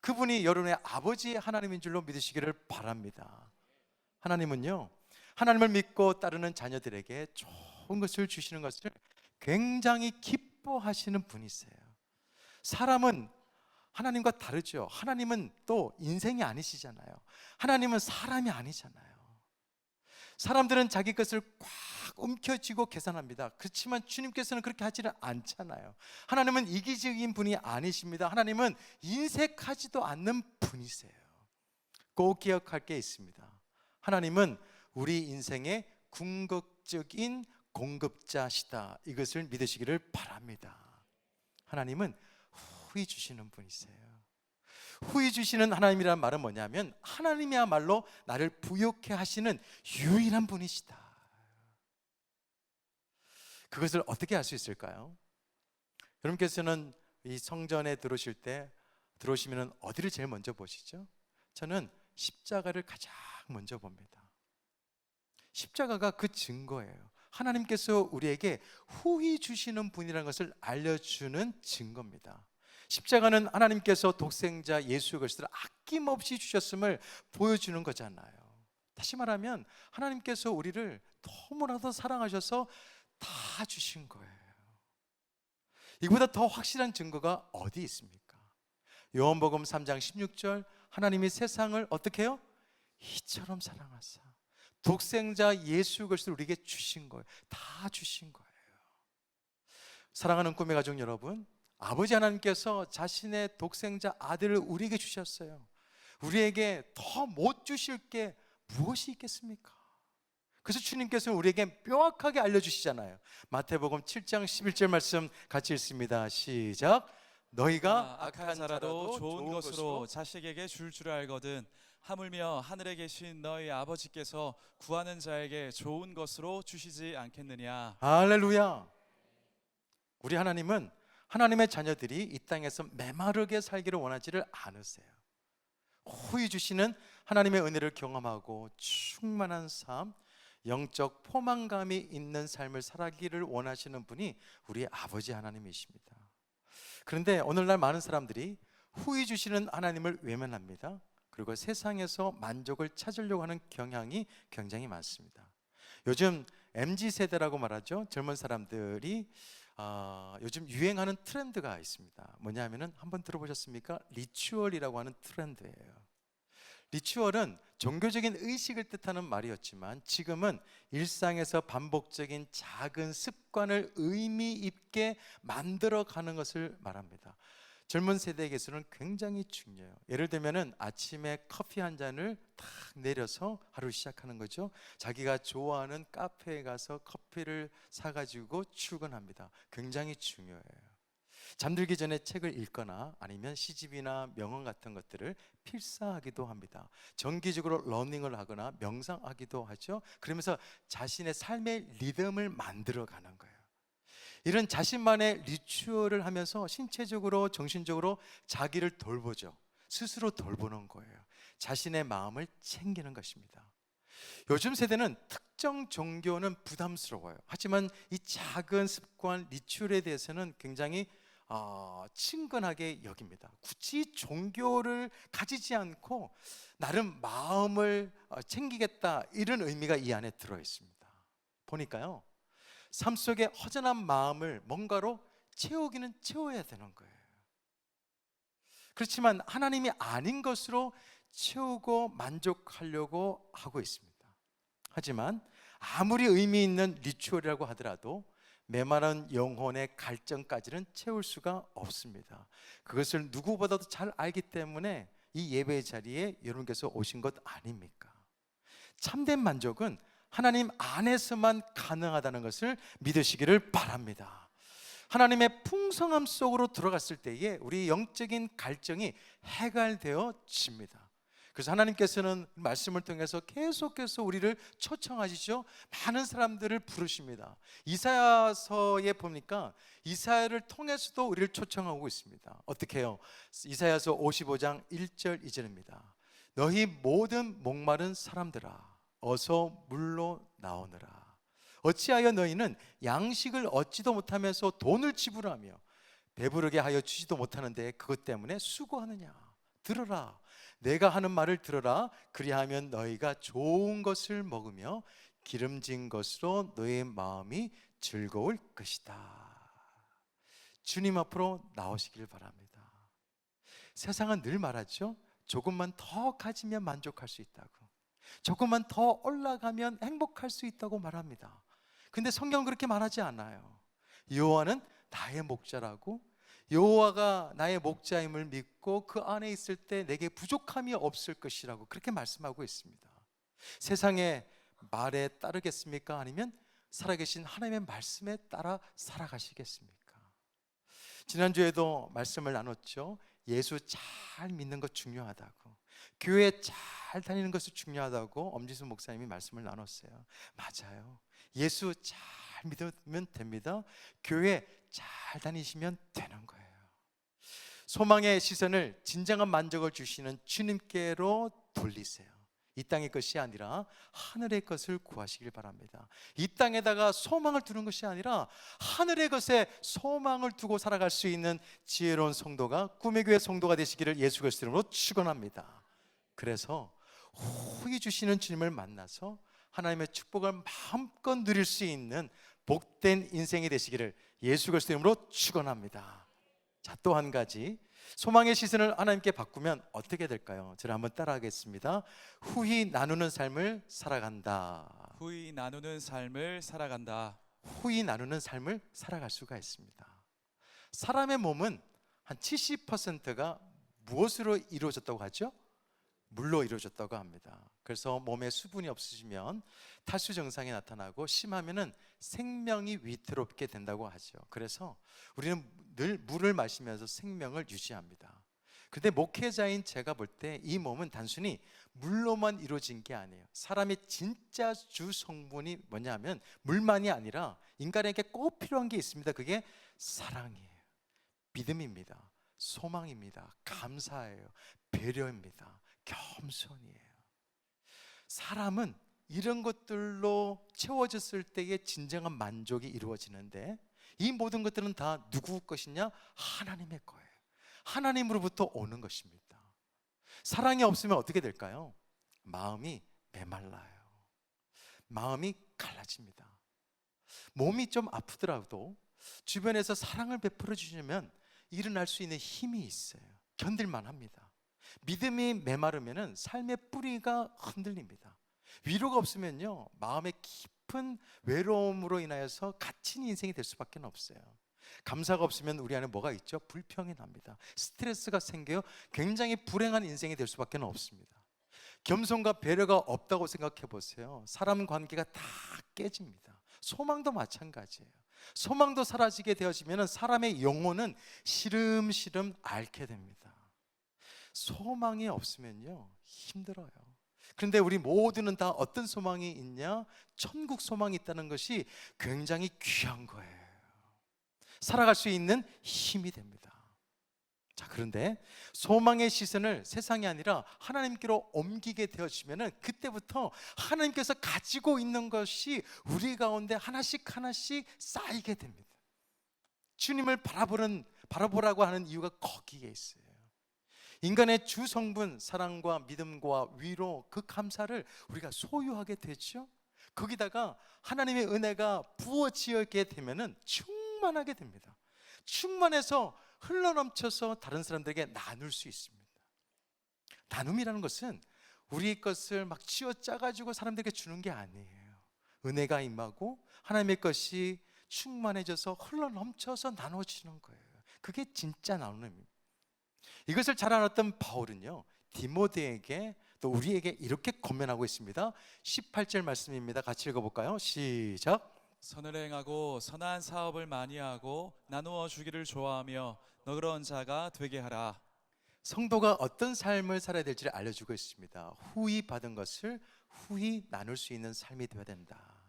그분이 여러분의 아버지 하나님인 줄로 믿으시기를 바랍니다. 하나님은요, 하나님을 믿고 따르는 자녀들에게 좋은 것을 주시는 것을 굉장히 기뻐하시는 분이세요. 사람은 하나님과 다르죠. 하나님은 또 인생이 아니시잖아요. 하나님은 사람이 아니잖아요. 사람들은 자기 것을 꽉 움켜쥐고 계산합니다. 그렇지만 주님께서는 그렇게 하지는 않잖아요. 하나님은 이기적인 분이 아니십니다. 하나님은 인색하지도 않는 분이세요. 꼭 기억할 게 있습니다. 하나님은 우리 인생의 궁극적인 공급자시다. 이것을 믿으시기를 바랍니다. 하나님은 후히 주시는 분이세요. 후히 주시는 하나님이라는 말은 뭐냐면 하나님이야말로 나를 부욕해 하시는 유일한 분이시다. 그것을 어떻게 알 수 있을까요? 여러분께서는 이 성전에 들어오시면 어디를 제일 먼저 보시죠? 저는 십자가를 가장 먼저 봅니다. 십자가가 그 증거예요. 하나님께서 우리에게 후히 주시는 분이라는 것을 알려주는 증거입니다. 십자가는 하나님께서 독생자 예수 그리스도를 아낌없이 주셨음을 보여주는 거잖아요. 다시 말하면 하나님께서 우리를 너무나도 사랑하셔서 다 주신 거예요. 이보다 더 확실한 증거가 어디 있습니까? 요한복음 3장 16절, 하나님이 세상을 어떻게 해요? 이처럼 사랑하사 독생자 예수 그리스도를 우리에게 주신 거예요. 다 주신 거예요. 사랑하는 꿈의 가족 여러분, 아버지 하나님께서 자신의 독생자 아들을 우리에게 주셨어요. 우리에게 더 못 주실 게 무엇이 있겠습니까? 그래서 주님께서는 우리에게 명확하게 알려주시잖아요. 마태복음 7장 11절 말씀 같이 읽습니다. 시작. 너희가 악한 자라도 좋은 것으로 자식에게 줄 알거든 하물며 하늘에 계신 너희 아버지께서 구하는 자에게 좋은 것으로 주시지 않겠느냐. 할렐루야. 우리 하나님은 하나님의 자녀들이 이 땅에서 메마르게 살기를 원하지를 않으세요. 후히 주시는 하나님의 은혜를 경험하고 충만한 삶, 영적 포만감이 있는 삶을 살아기를 원하시는 분이 우리 아버지 하나님이십니다. 그런데 오늘날 많은 사람들이 후히 주시는 하나님을 외면합니다. 그리고 세상에서 만족을 찾으려고 하는 경향이 굉장히 많습니다. 요즘 MZ세대라고 말하죠. 젊은 사람들이 요즘 유행하는 트렌드가 있습니다. 뭐냐면은 한번 들어보셨습니까? 리추얼이라고 하는 트렌드예요. 리추얼은 종교적인 의식을 뜻하는 말이었지만 지금은 일상에서 반복적인 작은 습관을 의미 있게 만들어가는 것을 말합니다. 젊은 세대에게서는 굉장히 중요해요. 예를 들면은 아침에 커피 한 잔을 탁 내려서 하루 시작하는 거죠. 자기가 좋아하는 카페에 가서 커피를 사가지고 출근합니다. 굉장히 중요해요. 잠들기 전에 책을 읽거나 아니면 시집이나 명언 같은 것들을 필사하기도 합니다. 정기적으로 러닝을 하거나 명상하기도 하죠. 그러면서 자신의 삶의 리듬을 만들어가는 거예요. 이런 자신만의 리추얼을 하면서 신체적으로 정신적으로 자기를 돌보죠. 스스로 돌보는 거예요. 자신의 마음을 챙기는 것입니다. 요즘 세대는 특정 종교는 부담스러워요. 하지만 이 작은 습관 리추얼에 대해서는 굉장히 친근하게 여깁니다. 굳이 종교를 가지지 않고 나름 마음을 챙기겠다, 이런 의미가 이 안에 들어 있습니다. 보니까요, 삶 속에 허전한 마음을 뭔가로 채우기는 채워야 되는 거예요. 그렇지만 하나님이 아닌 것으로 채우고 만족하려고 하고 있습니다. 하지만 아무리 의미 있는 리추얼이라고 하더라도 메마른 영혼의 갈증까지는 채울 수가 없습니다. 그것을 누구보다도 잘 알기 때문에 이 예배의 자리에 여러분께서 오신 것 아닙니까? 참된 만족은 하나님 안에서만 가능하다는 것을 믿으시기를 바랍니다. 하나님의 풍성함 속으로 들어갔을 때에 우리 영적인 갈증이 해갈되어집니다. 그래서 하나님께서는 말씀을 통해서 계속해서 우리를 초청하시죠. 많은 사람들을 부르십니다. 이사야서에 보니까 이사야를 통해서도 우리를 초청하고 있습니다. 어떻게 해요? 이사야서 55장 1절 2절입니다. 너희 모든 목마른 사람들아 어서 물로 나오너라. 어찌하여 너희는 양식을 얻지도 못하면서 돈을 지불하며 배부르게 하여 주지도 못하는데 그것 때문에 수고하느냐. 들어라. 내가 하는 말을 들어라. 그리하면 너희가 좋은 것을 먹으며 기름진 것으로 너희 마음이 즐거울 것이다. 주님 앞으로 나오시길 바랍니다. 세상은 늘 말하죠. 조금만 더 가지면 만족할 수 있다고, 조금만 더 올라가면 행복할 수 있다고 말합니다. 근데 성경은 그렇게 말하지 않아요. 여호와는 나의 목자라고, 여호와가 나의 목자임을 믿고 그 안에 있을 때 내게 부족함이 없을 것이라고 그렇게 말씀하고 있습니다. 세상의 말에 따르겠습니까? 아니면 살아계신 하나님의 말씀에 따라 살아가시겠습니까? 지난주에도 말씀을 나눴죠. 예수 잘 믿는 것 중요하다고, 교회 잘 다니는 것이 중요하다고 엄지수 목사님이 말씀을 나눴어요. 맞아요. 예수 잘 믿으면 됩니다. 교회 잘 다니시면 되는 거예요. 소망의 시선을 진정한 만족을 주시는 주님께로 돌리세요. 이 땅의 것이 아니라 하늘의 것을 구하시길 바랍니다. 이 땅에다가 소망을 두는 것이 아니라 하늘의 것에 소망을 두고 살아갈 수 있는 지혜로운 성도가, 꿈의 교회 성도가 되시기를 예수 그리스도 이름으로 축원합니다. 그래서 후히 주시는 주님을 만나서 하나님의 축복을 마음껏 누릴 수 있는 복된 인생이 되시기를 예수 그리스도 이름으로 축원합니다. 자, 또 한 가지, 소망의 시선을 하나님께 바꾸면 어떻게 될까요? 저를 한번 따라하겠습니다. 후히 나누는 삶을 살아간다. 후히 나누는 삶을 살아간다. 후히 나누는 삶을 살아갈 수가 있습니다. 사람의 몸은 한 70%가 무엇으로 이루어졌다고 하죠? 물로 이루어졌다고 합니다. 그래서 몸에 수분이 없으시면 탈수 증상이 나타나고 심하면은 생명이 위태롭게 된다고 하죠. 그래서 우리는 늘 물을 마시면서 생명을 유지합니다. 그런데 목회자인 제가 볼 때 이 몸은 단순히 물로만 이루어진 게 아니에요. 사람의 진짜 주 성분이 뭐냐면 물만이 아니라 인간에게 꼭 필요한 게 있습니다. 그게 사랑이에요, 믿음입니다, 소망입니다, 감사예요, 배려입니다, 겸손이에요. 사람은 이런 것들로 채워졌을 때의 진정한 만족이 이루어지는데, 이 모든 것들은 다 누구 것이냐? 하나님의 거예요. 하나님으로부터 오는 것입니다. 사랑이 없으면 어떻게 될까요? 마음이 메말라요. 마음이 갈라집니다. 몸이 좀 아프더라도 주변에서 사랑을 베풀어 주시면 일어날 수 있는 힘이 있어요. 견딜만 합니다. 믿음이 메마르면 삶의 뿌리가 흔들립니다. 위로가 없으면요, 마음의 깊은 외로움으로 인하여서 갇힌 인생이 될 수밖에 없어요. 감사가 없으면 우리 안에 뭐가 있죠? 불평이 납니다. 스트레스가 생겨요. 굉장히 불행한 인생이 될 수밖에 없습니다. 겸손과 배려가 없다고 생각해 보세요. 사람 관계가 다 깨집니다. 소망도 마찬가지예요. 소망도 사라지게 되어지면 사람의 영혼은 시름시름 앓게 됩니다. 소망이 없으면요, 힘들어요. 그런데 우리 모두는 다 어떤 소망이 있냐? 천국 소망이 있다는 것이 굉장히 귀한 거예요. 살아갈 수 있는 힘이 됩니다. 자, 그런데 소망의 시선을 세상이 아니라 하나님께로 옮기게 되어지면 그때부터 하나님께서 가지고 있는 것이 우리 가운데 하나씩 하나씩 쌓이게 됩니다. 주님을 바라보라고 하는 이유가 거기에 있어요. 인간의 주 성분, 사랑과 믿음과 위로, 그 감사를 우리가 소유하게 되죠. 거기다가 하나님의 은혜가 부어지게 되면은 충만하게 됩니다. 충만해서 흘러넘쳐서 다른 사람들에게 나눌 수 있습니다. 나눔이라는 것은 우리 것을 막 쥐어짜가지고 사람들에게 주는 게 아니에요. 은혜가 임하고 하나님의 것이 충만해져서 흘러넘쳐서 나눠지는 거예요. 그게 진짜 나눔입니다. 이것을 잘 알았던 바울은요, 디모데에게 또 우리에게 이렇게 권면하고 있습니다. 18절 말씀입니다. 같이 읽어볼까요? 시작. 선을 행하고 선한 사업을 많이 하고 나누어 주기를 좋아하며 너그러운 자가 되게 하라. 성도가 어떤 삶을 살아야 될지를 알려주고 있습니다. 후히 받은 것을 후히 나눌 수 있는 삶이 되어야 된다.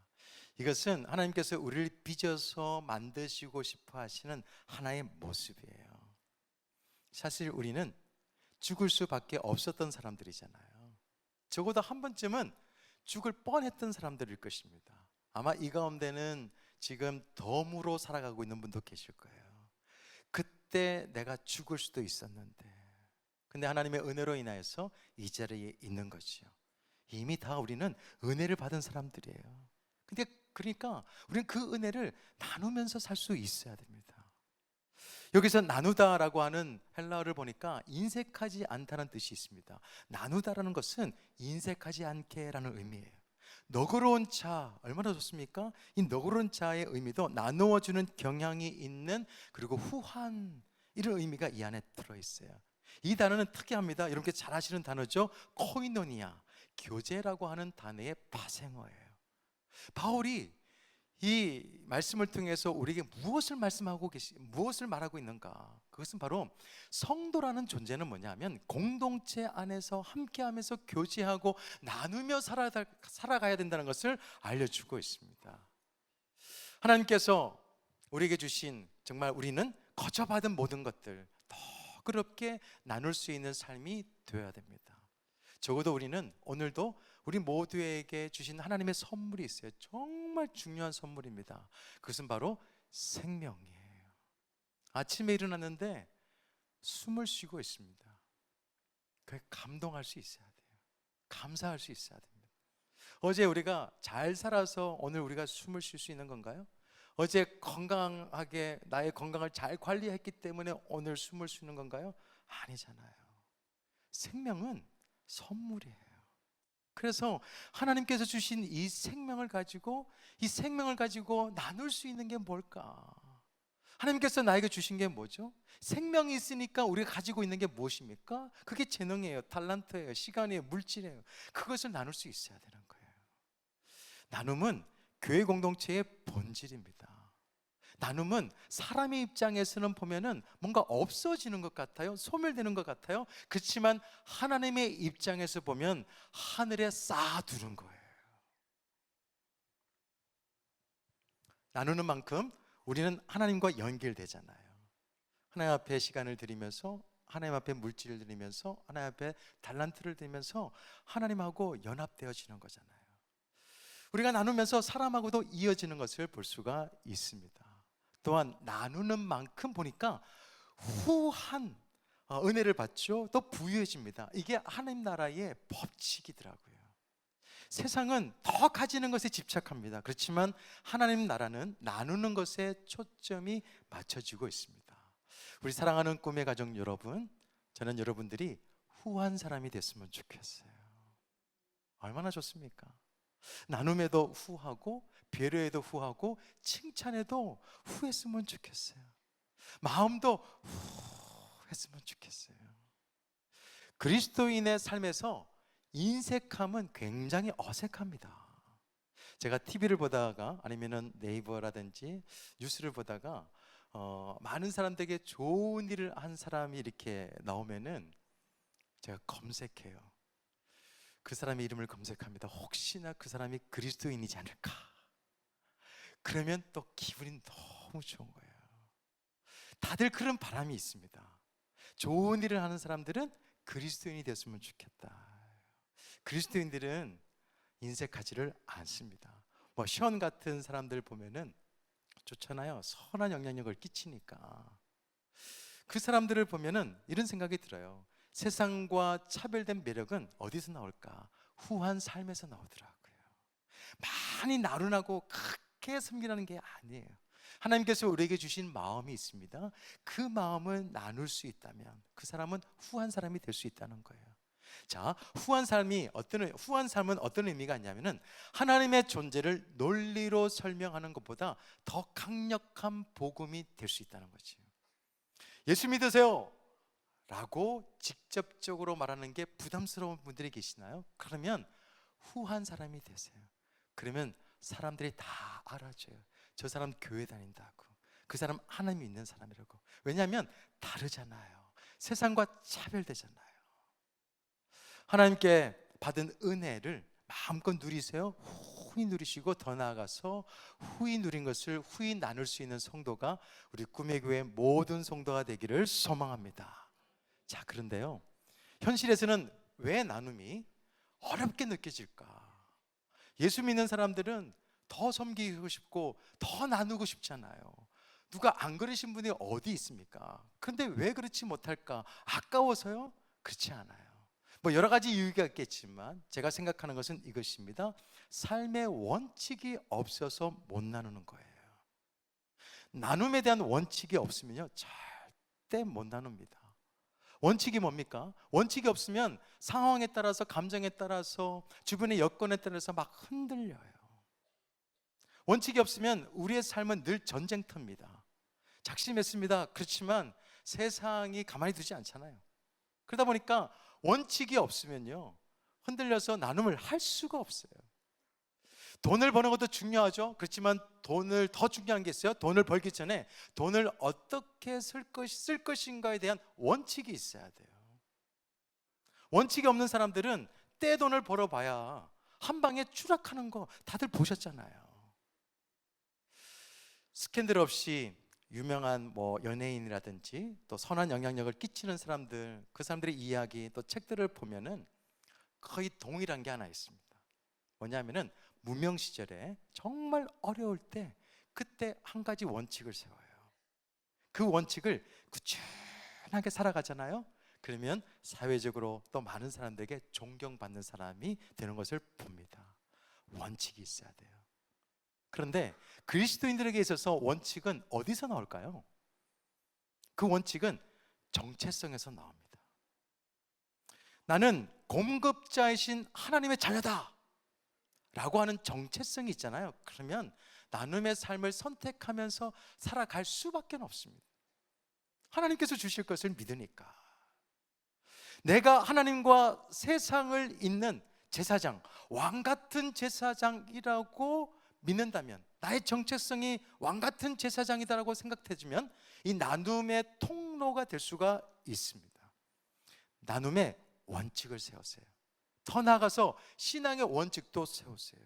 이것은 하나님께서 우리를 빚어서 만드시고 싶어 하시는 하나의 모습이에요. 사실 우리는 죽을 수밖에 없었던 사람들이잖아요. 적어도 한 번쯤은 죽을 뻔했던 사람들일 것입니다. 아마 이 가운데는 지금 덤으로 살아가고 있는 분도 계실 거예요. 그때 내가 죽을 수도 있었는데, 근데 하나님의 은혜로 인하여서 이 자리에 있는 거지요. 이미 다 우리는 은혜를 받은 사람들이에요. 근데 그러니까 우리는 그 은혜를 나누면서 살 수 있어야 됩니다. 여기서 나누다라고 하는 헬라어를 보니까 인색하지 않다는 뜻이 있습니다. 나누다라는 것은 인색하지 않게라는 의미예요. 너그러운 자, 얼마나 좋습니까? 이 너그러운 자의 의미도 나누어주는 경향이 있는, 그리고 후한, 이런 의미가 이 안에 들어있어요. 이 단어는 특이합니다. 여러분께 잘 아시는 단어죠. 코이노니아, 교제라고 하는 단어의 파생어예요. 바울이 이 말씀을 통해서 우리에게 무엇을 말하고 있는가? 그것은 바로 성도라는 존재는 뭐냐면 공동체 안에서 함께하면서 교제하고 나누며 살아가야 된다는 것을 알려주고 있습니다. 하나님께서 우리에게 주신, 정말 우리는 거저받은 모든 것들 너그럽게 나눌 수 있는 삶이 되어야 됩니다. 적어도 우리는 오늘도 우리 모두에게 주신 하나님의 선물이 있어요. 정말 중요한 선물입니다. 그것은 바로 생명이에요. 아침에 일어났는데 숨을 쉬고 있습니다. 그게 감동할 수 있어야 돼요. 감사할 수 있어야 됩니다. 어제 우리가 잘 살아서 오늘 우리가 숨을 쉴 수 있는 건가요? 어제 건강하게 나의 건강을 잘 관리했기 때문에 오늘 숨을 쉬는 건가요? 아니잖아요. 생명은 선물이에요. 그래서 하나님께서 주신 이 생명을 가지고 나눌 수 있는 게 뭘까? 하나님께서 나에게 주신 게 뭐죠? 생명이 있으니까 우리가 가지고 있는 게 무엇입니까? 그게 재능이에요, 달란트예요, 시간이에요, 물질이에요. 그것을 나눌 수 있어야 되는 거예요. 나눔은 교회 공동체의 본질입니다. 나눔은 사람의 입장에서는 보면은 뭔가 없어지는 것 같아요, 소멸되는 것 같아요. 그렇지만 하나님의 입장에서 보면 하늘에 쌓아두는 거예요. 나누는 만큼 우리는 하나님과 연결되잖아요. 하나님 앞에 시간을 드리면서, 하나님 앞에 물질을 드리면서, 하나님 앞에 달란트를 드리면서 하나님하고 연합되어지는 거잖아요. 우리가 나누면서 사람하고도 이어지는 것을 볼 수가 있습니다. 또한 나누는 만큼 보니까 후한 은혜를 받죠. 또 부유해집니다. 이게 하나님 나라의 법칙이더라고요. 세상은 더 가지는 것에 집착합니다. 그렇지만 하나님 나라는 나누는 것에 초점이 맞춰지고 있습니다. 우리 사랑하는 꿈의 가족 여러분, 저는 여러분들이 후한 사람이 됐으면 좋겠어요. 얼마나 좋습니까? 나눔에도 후하고, 배려에도 후하고, 칭찬에도 후했으면 좋겠어요. 마음도 후했으면 좋겠어요. 그리스도인의 삶에서 인색함은 굉장히 어색합니다. 제가 TV를 보다가 아니면은 네이버라든지 뉴스를 보다가 많은 사람들에게 좋은 일을 한 사람이 이렇게 나오면은 제가 검색해요. 그 사람의 이름을 검색합니다. 혹시나 그 사람이 그리스도인이지 않을까? 그러면 또 기분이 너무 좋은 거예요. 다들 그런 바람이 있습니다. 좋은 일을 하는 사람들은 그리스도인이 됐으면 좋겠다. 그리스도인들은 인색하지를 않습니다. 뭐 시온 같은 사람들 보면은 좋잖아요. 선한 영향력을 끼치니까. 그 사람들을 보면은 이런 생각이 들어요. 세상과 차별된 매력은 어디서 나올까? 후한 삶에서 나오더라고요. 많이 나른하고 크게 섬기라는 게 아니에요. 하나님께서 우리에게 주신 마음이 있습니다. 그 마음을 나눌 수 있다면 그 사람은 후한 사람이 될 수 있다는 거예요. 자, 후한 삶은 어떤 의미가 있냐면은 하나님의 존재를 논리로 설명하는 것보다 더 강력한 복음이 될 수 있다는 거죠. 예수 믿으세요 라고 직접적으로 말하는 게 부담스러운 분들이 계시나요? 그러면 후한 사람이 되세요. 그러면 사람들이 다 알아줘요. 저 사람 교회 다닌다고, 그 사람 하나님이 있는 사람이라고. 왜냐하면 다르잖아요. 세상과 차별되잖아요. 하나님께 받은 은혜를 마음껏 누리세요. 후히 누리시고 더 나아가서 후히 누린 것을 후히 나눌 수 있는 성도가 우리 꿈의 교회 모든 성도가 되기를 소망합니다. 자, 그런데요, 현실에서는 왜 나눔이 어렵게 느껴질까? 예수 믿는 사람들은 더 섬기고 싶고 더 나누고 싶잖아요. 누가 안 그러신 분이 어디 있습니까? 그런데 왜 그렇지 못할까? 아까워서요? 그렇지 않아요. 뭐 여러 가지 이유가 있겠지만 제가 생각하는 것은 이것입니다. 삶의 원칙이 없어서 못 나누는 거예요. 나눔에 대한 원칙이 없으면요, 절대 못 나눕니다. 원칙이 뭡니까? 원칙이 없으면 상황에 따라서, 감정에 따라서, 주변의 여건에 따라서 막 흔들려요. 원칙이 없으면 우리의 삶은 늘 전쟁터입니다. 작심했습니다. 그렇지만 세상이 가만히 두지 않잖아요. 그러다 보니까 원칙이 없으면요, 흔들려서 나눔을 할 수가 없어요. 돈을 버는 것도 중요하죠. 그렇지만 돈을 더 중요한 게 있어요. 돈을 벌기 전에 돈을 어떻게 쓸 것인가에 대한 원칙이 있어야 돼요. 원칙이 없는 사람들은 떼돈을 벌어봐야 한 방에 추락하는 거 다들 보셨잖아요. 스캔들 없이 유명한 연예인이라든지 또 선한 영향력을 끼치는 사람들, 그 사람들의 이야기, 또 책들을 보면은 거의 동일한 게 하나 있습니다. 뭐냐면은 무명 시절에 정말 어려울 때 그때 한 가지 원칙을 세워요. 그 원칙을 꾸준하게 살아가잖아요. 그러면 사회적으로 또 많은 사람들에게 존경받는 사람이 되는 것을 봅니다. 원칙이 있어야 돼요. 그런데 그리스도인들에게 있어서 원칙은 어디서 나올까요? 그 원칙은 정체성에서 나옵니다. 나는 공급자이신 하나님의 자녀다 라고 하는 정체성이 있잖아요. 그러면 나눔의 삶을 선택하면서 살아갈 수밖에 없습니다. 하나님께서 주실 것을 믿으니까. 내가 하나님과 세상을 잇는 제사장, 왕 같은 제사장이라고 믿는다면, 나의 정체성이 왕 같은 제사장이다라고 생각해주면 이 나눔의 통로가 될 수가 있습니다. 나눔의 원칙을 세우세요. 더 나아가서 신앙의 원칙도 세우세요.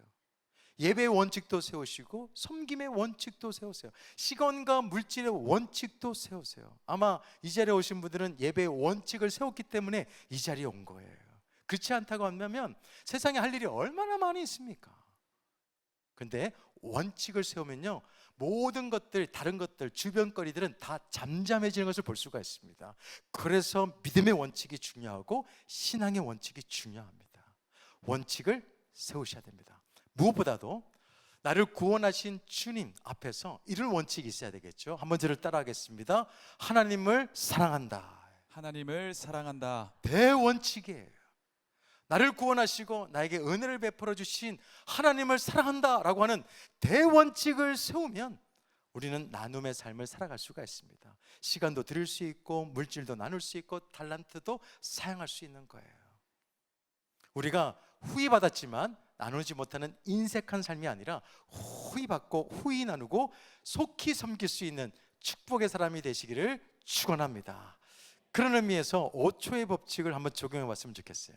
예배의 원칙도 세우시고 섬김의 원칙도 세우세요. 시간과 물질의 원칙도 세우세요. 아마 이 자리에 오신 분들은 예배의 원칙을 세웠기 때문에 이 자리에 온 거예요. 그렇지 않다고 한다면 세상에 할 일이 얼마나 많이 있습니까? 근데 원칙을 세우면요, 모든 것들, 다른 것들, 주변거리들은 다 잠잠해지는 것을 볼 수가 있습니다. 그래서 믿음의 원칙이 중요하고 신앙의 원칙이 중요합니다. 원칙을 세우셔야 됩니다. 무엇보다도 나를 구원하신 주님 앞에서 이런 원칙이 있어야 되겠죠. 한번 저를 따라하겠습니다. 하나님을 사랑한다. 하나님을 사랑한다. 대원칙이에요. 나를 구원하시고 나에게 은혜를 베풀어 주신 하나님을 사랑한다 라고 하는 대원칙을 세우면 우리는 나눔의 삶을 살아갈 수가 있습니다. 시간도 드릴 수 있고 물질도 나눌 수 있고 달란트도 사용할 수 있는 거예요. 우리가 후히 받았지만 나누지 못하는 인색한 삶이 아니라 후히 받고 후히 나누고 속히 섬길 수 있는 축복의 사람이 되시기를 축원합니다. 그런 의미에서 5초의 법칙을 한번 적용해 봤으면 좋겠어요.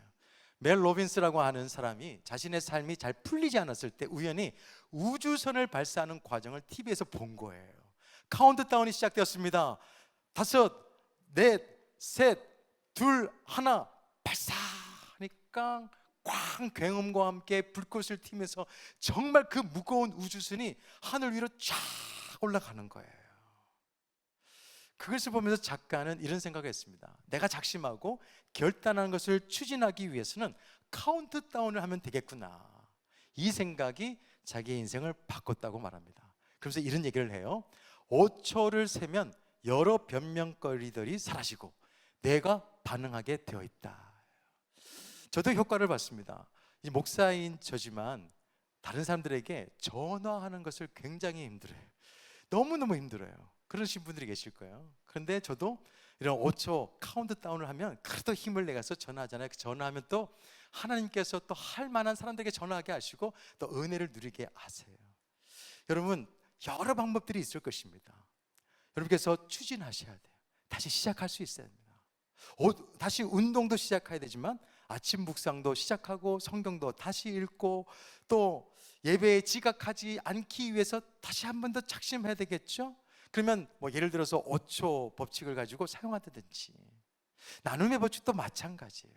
멜 로빈스라고 하는 사람이 자신의 삶이 잘 풀리지 않았을 때 우연히 우주선을 발사하는 과정을 TV에서 본 거예요. 카운트다운이 시작되었습니다. 5, 4, 3, 2, 1 발사 하니까 꽝 굉음과 함께 불꽃을 튀면서 정말 그 무거운 우주선이 하늘 위로 쫙 올라가는 거예요. 그것을 보면서 작가는 이런 생각을 했습니다. 내가 작심하고 결단하는 것을 추진하기 위해서는 카운트다운을 하면 되겠구나. 이 생각이 자기의 인생을 바꿨다고 말합니다. 그래서 이런 얘기를 해요. 5초를 세면 여러 변명거리들이 사라지고 내가 반응하게 되어 있다. 저도 효과를 봤습니다. 이 목사인 저지만 다른 사람들에게 전화하는 것을 굉장히 힘들어요. 너무너무 힘들어요. 그러신 분들이 계실 거예요. 그런데 저도 이런 5초 카운트다운을 하면 그래도 힘을 내서 전화하잖아요. 전화하면 또 하나님께서 또 할 만한 사람들에게 전화하게 하시고 또 은혜를 누리게 하세요. 여러분, 여러 방법들이 있을 것입니다. 여러분께서 추진하셔야 돼요. 다시 시작할 수 있어야 됩니다. 다시 운동도 시작해야 되지만 아침 묵상도 시작하고 성경도 다시 읽고 또 예배에 지각하지 않기 위해서 다시 한 번 더 작심해야 되겠죠? 그러면 뭐 예를 들어서 5초 법칙을 가지고 사용하든지, 나눔의 법칙도 마찬가지예요.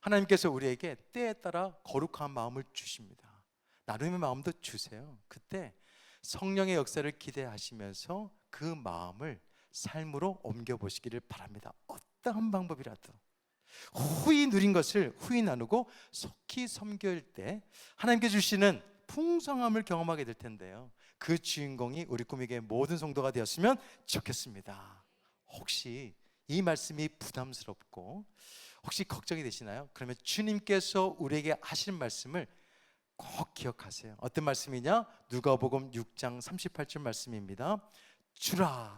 하나님께서 우리에게 때에 따라 거룩한 마음을 주십니다. 나눔의 마음도 주세요. 그때 성령의 역사를 기대하시면서 그 마음을 삶으로 옮겨보시기를 바랍니다. 어떠한 방법이라도 후히 누린 것을 후히 나누고 속히 섬길 때 하나님께 주시는 풍성함을 경험하게 될 텐데요, 그 주인공이 우리 꿈에게 모든 성도가 되었으면 좋겠습니다. 혹시 이 말씀이 부담스럽고 혹시 걱정이 되시나요? 그러면 주님께서 우리에게 하신 말씀을 꼭 기억하세요. 어떤 말씀이냐? 누가복음 6장 38절 말씀입니다. 주라,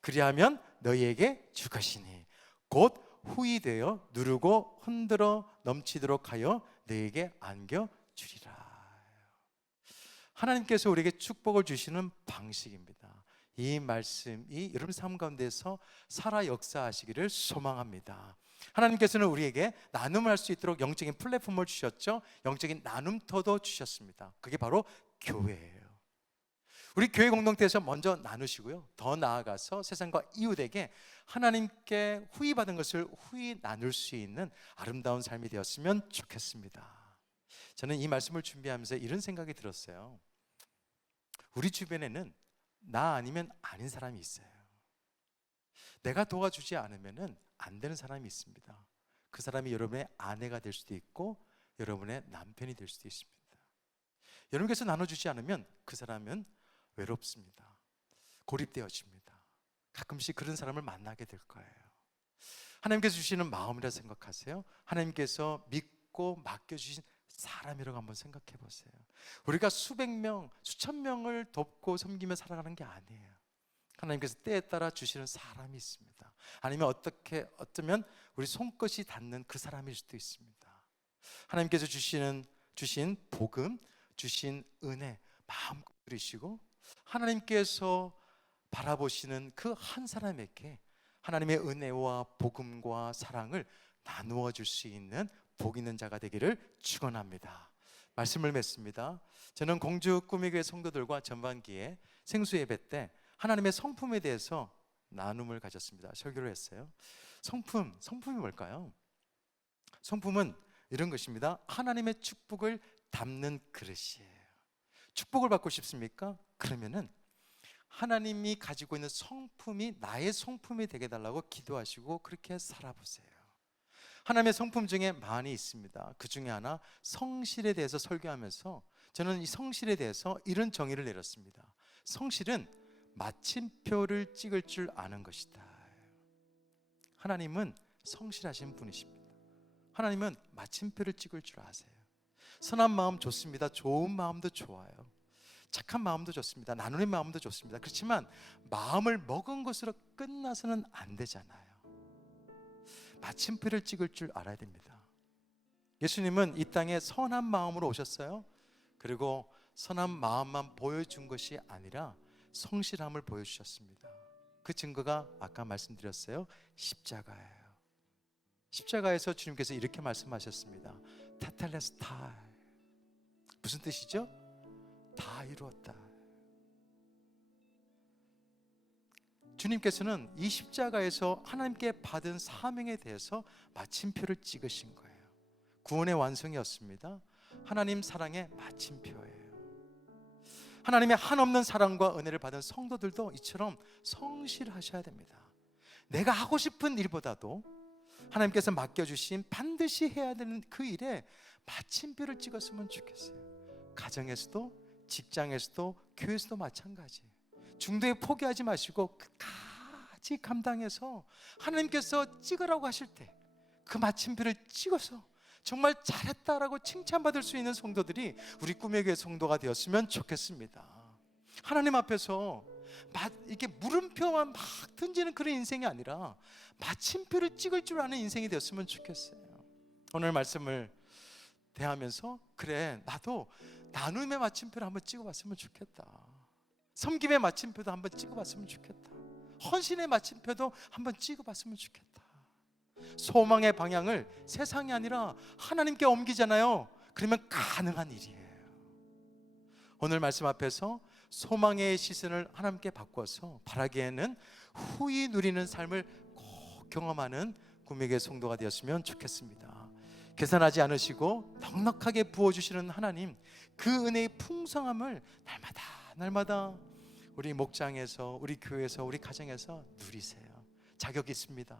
그리하면 너희에게 줄 것이니 곧 후히 되어 누르고 흔들어 넘치도록 하여 너희에게 안겨 주리라. 하나님께서 우리에게 축복을 주시는 방식입니다. 이 말씀이 여러분 삶 가운데서 살아 역사하시기를 소망합니다. 하나님께서는 우리에게 나눔을 할 수 있도록 영적인 플랫폼을 주셨죠. 영적인 나눔터도 주셨습니다. 그게 바로 교회예요. 우리 교회 공동체에서 먼저 나누시고요, 더 나아가서 세상과 이웃에게 하나님께 후히 받은 것을 후히 나눌 수 있는 아름다운 삶이 되었으면 좋겠습니다. 저는 이 말씀을 준비하면서 이런 생각이 들었어요. 우리 주변에는 나 아니면 아닌 사람이 있어요. 내가 도와주지 않으면 안 되는 사람이 있습니다. 그 사람이 여러분의 아내가 될 수도 있고 여러분의 남편이 될 수도 있습니다. 여러분께서 나눠주지 않으면 그 사람은 외롭습니다. 고립되어집니다. 가끔씩 그런 사람을 만나게 될 거예요. 하나님께서 주시는 마음이라 생각하세요? 하나님께서 믿고 맡겨주신 사람이라고 한번 생각해 보세요. 우리가 수백 명, 수천 명을 돕고 섬기며 살아가는 게 아니에요. 하나님께서 때에 따라 주시는 사람이 있습니다. 아니면 어쩌면 우리 손끝이 닿는 그 사람일 수도 있습니다. 하나님께서 주신 복음, 주신 은혜 마음껏 누리시고 하나님께서 바라보시는 그 한 사람에게 하나님의 은혜와 복음과 사랑을 나누어 줄 수 있는 복 있는 자가 되기를 축원합니다. 말씀을 맺습니다. 저는 공주 꿈의교회 성도들과 전반기에 생수 예배 때 하나님의 성품에 대해서 나눔을 가졌습니다. 설교를 했어요. 성품이 뭘까요? 성품은 이런 것입니다. 하나님의 축복을 담는 그릇이에요. 축복을 받고 싶습니까? 그러면은 하나님이 가지고 있는 성품이 나의 성품이 되게 달라고 기도하시고 그렇게 살아보세요. 하나님의 성품 중에 많이 있습니다. 그 중에 하나 성실에 대해서 설교하면서 저는 이 성실에 대해서 이런 정의를 내렸습니다. 성실은 마침표를 찍을 줄 아는 것이다. 하나님은 성실하신 분이십니다. 하나님은 마침표를 찍을 줄 아세요. 선한 마음 좋습니다. 좋은 마음도 좋아요. 착한 마음도 좋습니다. 나누는 마음도 좋습니다. 그렇지만 마음을 먹은 것으로 끝나서는 안 되잖아요. 마침표를 찍을 줄 알아야 됩니다. 예수님은 이 땅에 선한 마음으로 오셨어요. 그리고 선한 마음만 보여준 것이 아니라 성실함을 보여주셨습니다. 그 증거가 아까 말씀드렸어요. 십자가예요. 십자가에서 주님께서 이렇게 말씀하셨습니다. 테텔레스타이. 무슨 뜻이죠? 다 이루었다. 주님께서는 이 십자가에서 하나님께 받은 사명에 대해서 마침표를 찍으신 거예요. 구원의 완성이었습니다. 하나님 사랑의 마침표예요. 하나님의 한없는 사랑과 은혜를 받은 성도들도 이처럼 성실하셔야 됩니다. 내가 하고 싶은 일보다도 하나님께서 맡겨주신 반드시 해야 되는 그 일에 마침표를 찍었으면 좋겠어요. 가정에서도 직장에서도 교회에서도 마찬가지예요. 중도에 포기하지 마시고 끝까지 감당해서 하나님께서 찍으라고 하실 때 그 마침표를 찍어서 정말 잘했다라고 칭찬받을 수 있는 성도들이 우리 꿈의 교회 성도가 되었으면 좋겠습니다. 하나님 앞에서 이렇게 물음표만 막 던지는 그런 인생이 아니라 마침표를 찍을 줄 아는 인생이 되었으면 좋겠어요. 오늘 말씀을 대하면서 그래 나도 나눔의 마침표를 한번 찍어봤으면 좋겠다. 섬김의 마침표도 한번 찍어봤으면 좋겠다. 헌신의 마침표도 한번 찍어봤으면 좋겠다. 소망의 방향을 세상이 아니라 하나님께 옮기잖아요. 그러면 가능한 일이에요. 오늘 말씀 앞에서 소망의 시선을 하나님께 바꿔서 바라기에는 후히 누리는 삶을 꼭 경험하는 구매의 성도가 되었으면 좋겠습니다. 계산하지 않으시고 넉넉하게 부어주시는 하나님, 그 은혜의 풍성함을 날마다 우리 목장에서, 우리 교회에서, 우리 가정에서 누리세요. 자격 있습니다.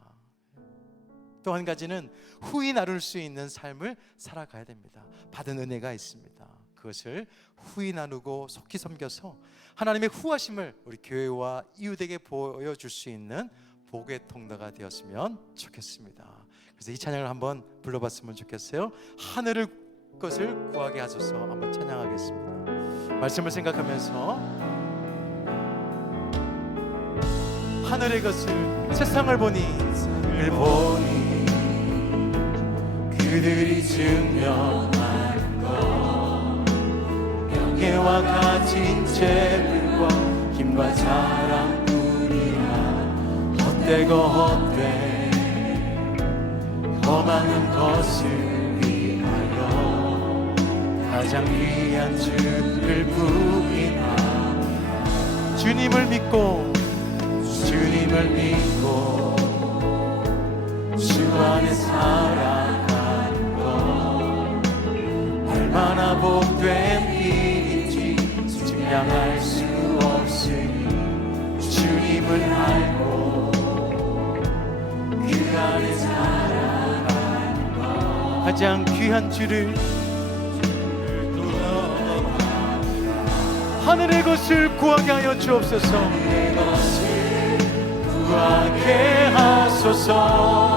또 한 가지는 후히 나눌 수 있는 삶을 살아가야 됩니다. 받은 은혜가 있습니다. 그것을 후히 나누고 속히 섬겨서 하나님의 후하심을 우리 교회와 이웃에게 보여줄 수 있는 복의 통로가 되었으면 좋겠습니다. 그래서 이 찬양을 한번 불러봤으면 좋겠어요. 하늘의 것을 구하게 하소서. 한번 찬양하겠습니다. 말씀을 생각하면서 하늘의 것을, 세상을 보니 그들이 증명하는 것, 명예와 가진 재물과 힘과 자랑뿐이야. 헛되고 헛돼 허망한 것을 위하여 가장 귀한 주를 부인하라. 주님을 믿고 주 안에 살아가는 것 얼마나 복된 일인지 증량할 수 없으니 주님을 알고 그 안에 살아가는 것 가장 귀한 주를, 하늘의 것을 구하게 하여 주옵소서. 내 것을 구하게 하소서.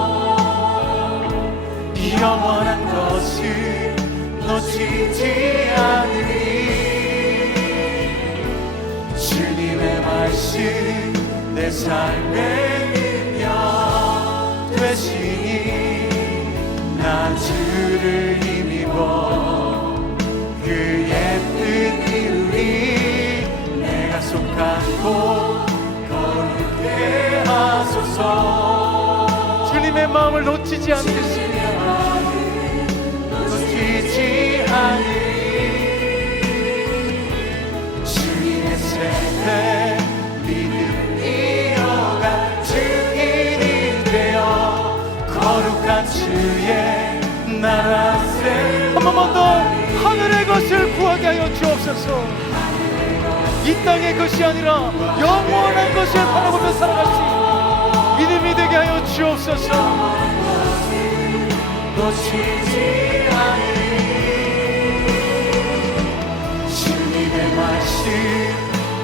이 영원한 것을 놓치지 않으리. 주님의 말씀 내 삶의 능력 되시니 나 주를 힘입어 그의 뜻 이루리. 내가 속한 곳 거룩게 하소서. 주님의 마음을 놓치지 않겠습니다. 놓치지 않으리. 주님의 세대 믿음 이어가 증인이 되어 거룩한 주의 나라 세. 한 번만 더 하늘의 것을 구하게 하여 주옵소서. 이 땅의 것이 아니라 영원한 것을 바라보며 살아갈 수 있는 믿음이 되게 하여 주옵소서. 놓치지 않으리. 주님의 말씀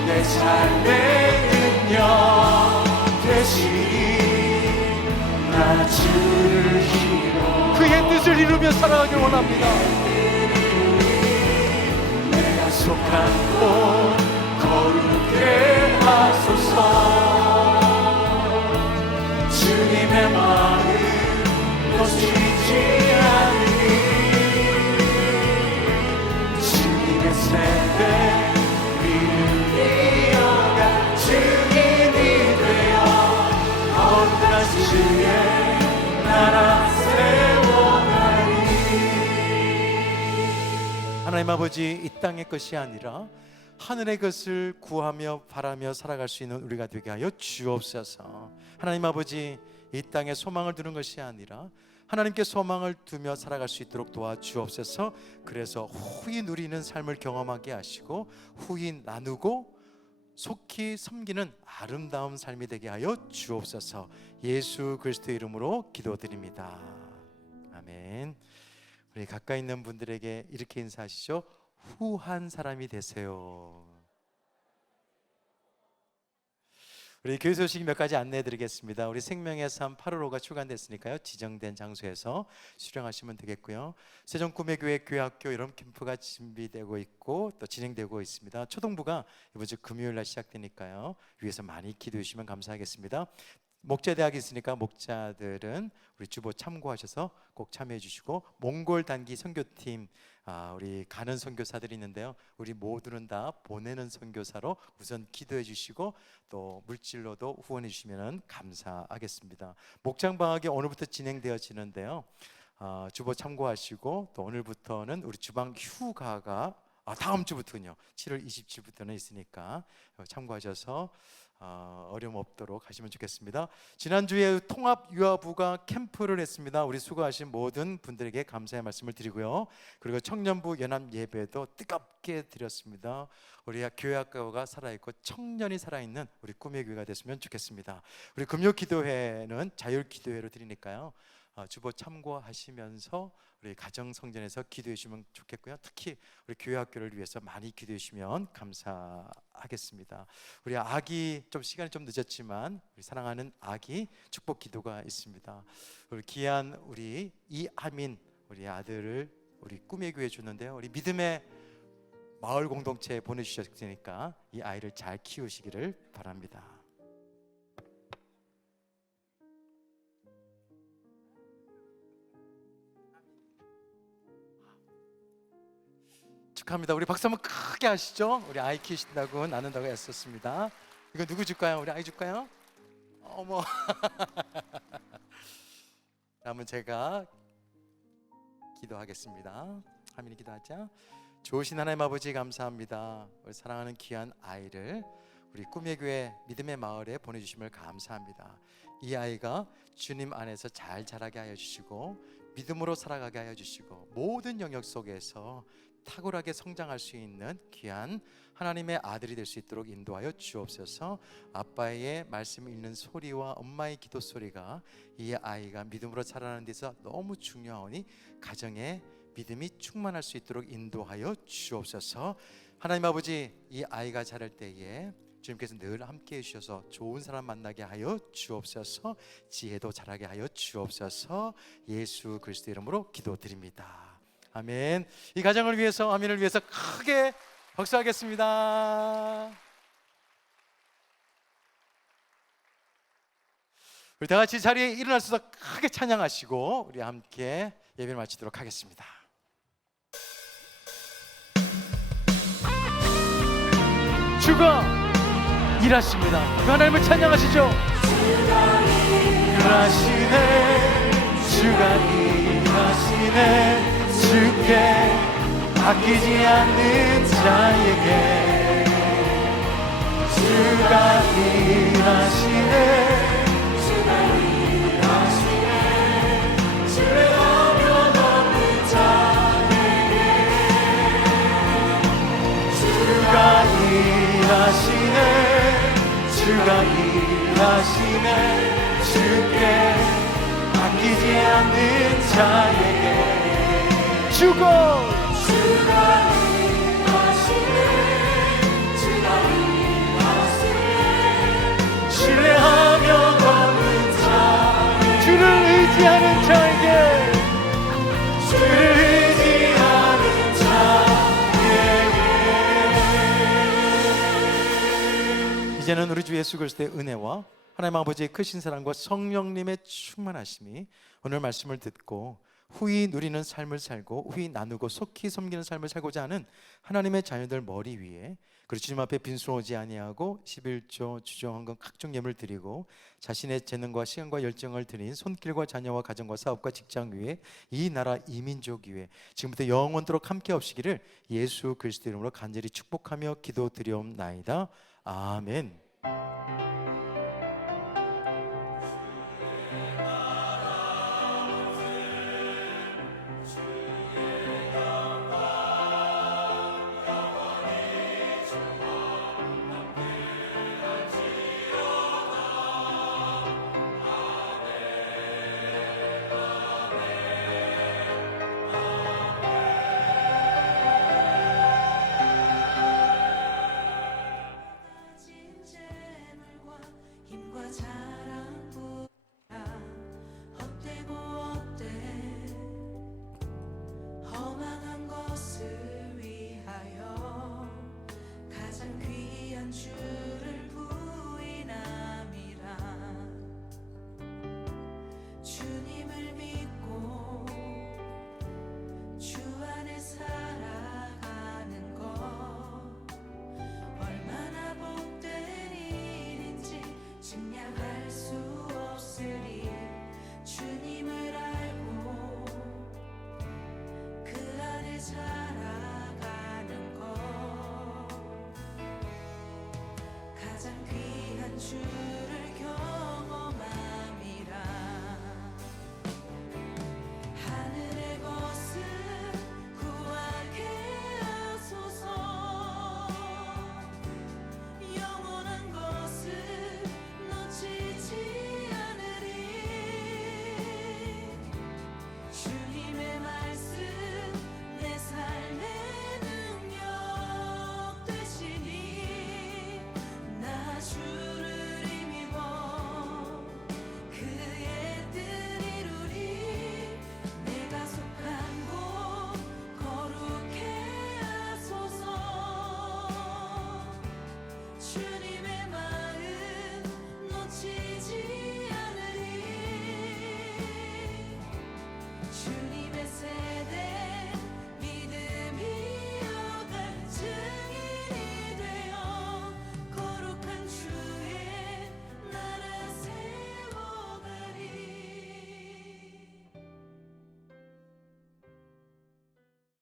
내 삶의 능력 되시니 나 주를 힘입어 그의 뜻을 이루며 살아가길 원합니다. 내가 속한 곳 거룩게 하소서. 주님의 마음 놓치지 않으리. 주님의 세대 믿음 이어가 증인이 되어 거룩한 주의 나라 세워가리. 하나님 아버지, 이 땅의 것이 아니라 하늘의 것을 구하며 바라며 살아갈 수 있는 우리가 되게 하여 주옵소서. 하나님 아버지, 이 땅에 소망을 두는 것이 아니라 하나님께 소망을 두며 살아갈 수 있도록 도와주옵소서. 그래서 후히 누리는 삶을 경험하게 하시고 후히 나누고 속히 섬기는 아름다운 삶이 되게 하여 주옵소서. 예수 그리스도의 이름으로 기도드립니다. 아멘. 우리 가까이 있는 분들에게 이렇게 인사하시죠. 후한 사람이 되세요. 우리 교회 소식 몇 가지 안내해 드리겠습니다. 우리 생명의 삶 8월호가 출간됐으니까요, 지정된 장소에서 수령하시면 되겠고요. 세종구매교회 교회학교 여름 캠프가 준비되고 있고 또 진행되고 있습니다. 초동부가 이번 주 금요일 날 시작되니까요, 위에서 많이 기도해 주시면 감사하겠습니다. 목자대학이 있으니까 목자들은 우리 주보 참고하셔서 꼭 참여해 주시고, 몽골 단기 선교팀 우리 가는 선교사들이 있는데요. 우리 모두는 다 보내는 선교사로 우선 기도해 주시고 또 물질로도 후원해 주시면 감사하겠습니다. 목장 방학이 오늘부터 진행되어지는데요. 주보 참고하시고 또 오늘부터는 우리 주방 휴가가 다음 주부터는요. 7월 27일부터는 있으니까 참고하셔서 어려움 없도록 하시면 좋겠습니다. 지난주에 통합유아부가 캠프를 했습니다. 우리 수고하신 모든 분들에게 감사의 말씀을 드리고요. 그리고 청년부 연합 예배도 뜨겁게 드렸습니다. 우리 교회학교가 살아있고 청년이 살아있는 우리 꿈의 교회가 됐으면 좋겠습니다. 우리 금요기도회는 자율기도회로 드리니까요. 주보 참고하시면서 우리 가정성전에서 기도해 주시면 좋겠고요. 특히 우리 교회학교를 위해서 많이 기도해 주시면 감사하겠습니다. 우리 아기 좀 시간이 좀 늦었지만 우리 사랑하는 아기 축복 기도가 있습니다. 우리 귀한 우리 이하민 우리 아들을 우리 꿈의 교회에 줬는데요. 우리 믿음의 마을 공동체에 보내주셨으니까 이 아이를 잘 키우시기를 바랍니다. 축하합니다. 우리 박수 한번 크게 하시죠. 우리 아이 키우신다고 나눈다고 했었습니다. 이거 누구 줄까요? 우리 아이 줄까요? 어머. 다음은 제가 기도하겠습니다. 하민이 기도하자. 좋으신 하나님 아버지 감사합니다. 우리 사랑하는 귀한 아이를 우리 꿈의 교회 믿음의 마을에 보내주심을 감사합니다. 이 아이가 주님 안에서 잘 자라게 하여 주시고 믿음으로 살아가게 하여 주시고 모든 영역 속에서 탁월하게 성장할 수 있는 귀한 하나님의 아들이 될 수 있도록 인도하여 주옵소서. 아빠의 말씀 읽는 소리와 엄마의 기도 소리가 이 아이가 믿음으로 자라는 데서 너무 중요하니 가정에 믿음이 충만할 수 있도록 인도하여 주옵소서. 하나님 아버지, 이 아이가 자랄 때에 주님께서 늘 함께 해주셔서 좋은 사람 만나게 하여 주옵소서. 지혜도 자라게 하여 주옵소서. 예수 그리스도 이름으로 기도드립니다. 아멘. 이 가정을 위해서, 아멘을 위해서 크게 박수하겠습니다. 우리 다 같이 자리에 일어나셔서 크게 찬양하시고 우리 함께 예배를 마치도록 하겠습니다. 주가 일하십니다. 그 하나님을 찬양하시죠. 주가 일하시네, 주가 일하시네. 주께 아끼지 않는 자에게 주가 일하시네, 주가 일하시네. 신뢰하며 넘는 자에게 주가 일하시네, 주가 일하시네. 주께 아끼지 않는 자에게 주가 일하시네, 주가 일하시네. 신뢰하며 걷는 자, 주를 의지하는 자에게, 주를 의지하는 자에게. 이제는 우리 주 예수 그리스도의 은혜와 하나님 아버지의 크신 사랑과 성령님의 충만하심이 오늘 말씀을 듣고 후히 누리는 삶을 살고 후히 나누고 속히 섬기는 삶을 살고자 하는 하나님의 자녀들 머리 위에, 그리고 주님 앞에 빈손오지 아니하고 11조 주정헌금 각종 예물 드리고 자신의 재능과 시간과 열정을 드린 손길과 자녀와 가정과 사업과 직장 위에, 이 나라 이 민족 위에 지금부터 영원토록 함께 없시기를 예수 그리스도 이름으로 간절히 축복하며 기도드리옵나이다. 아멘. 주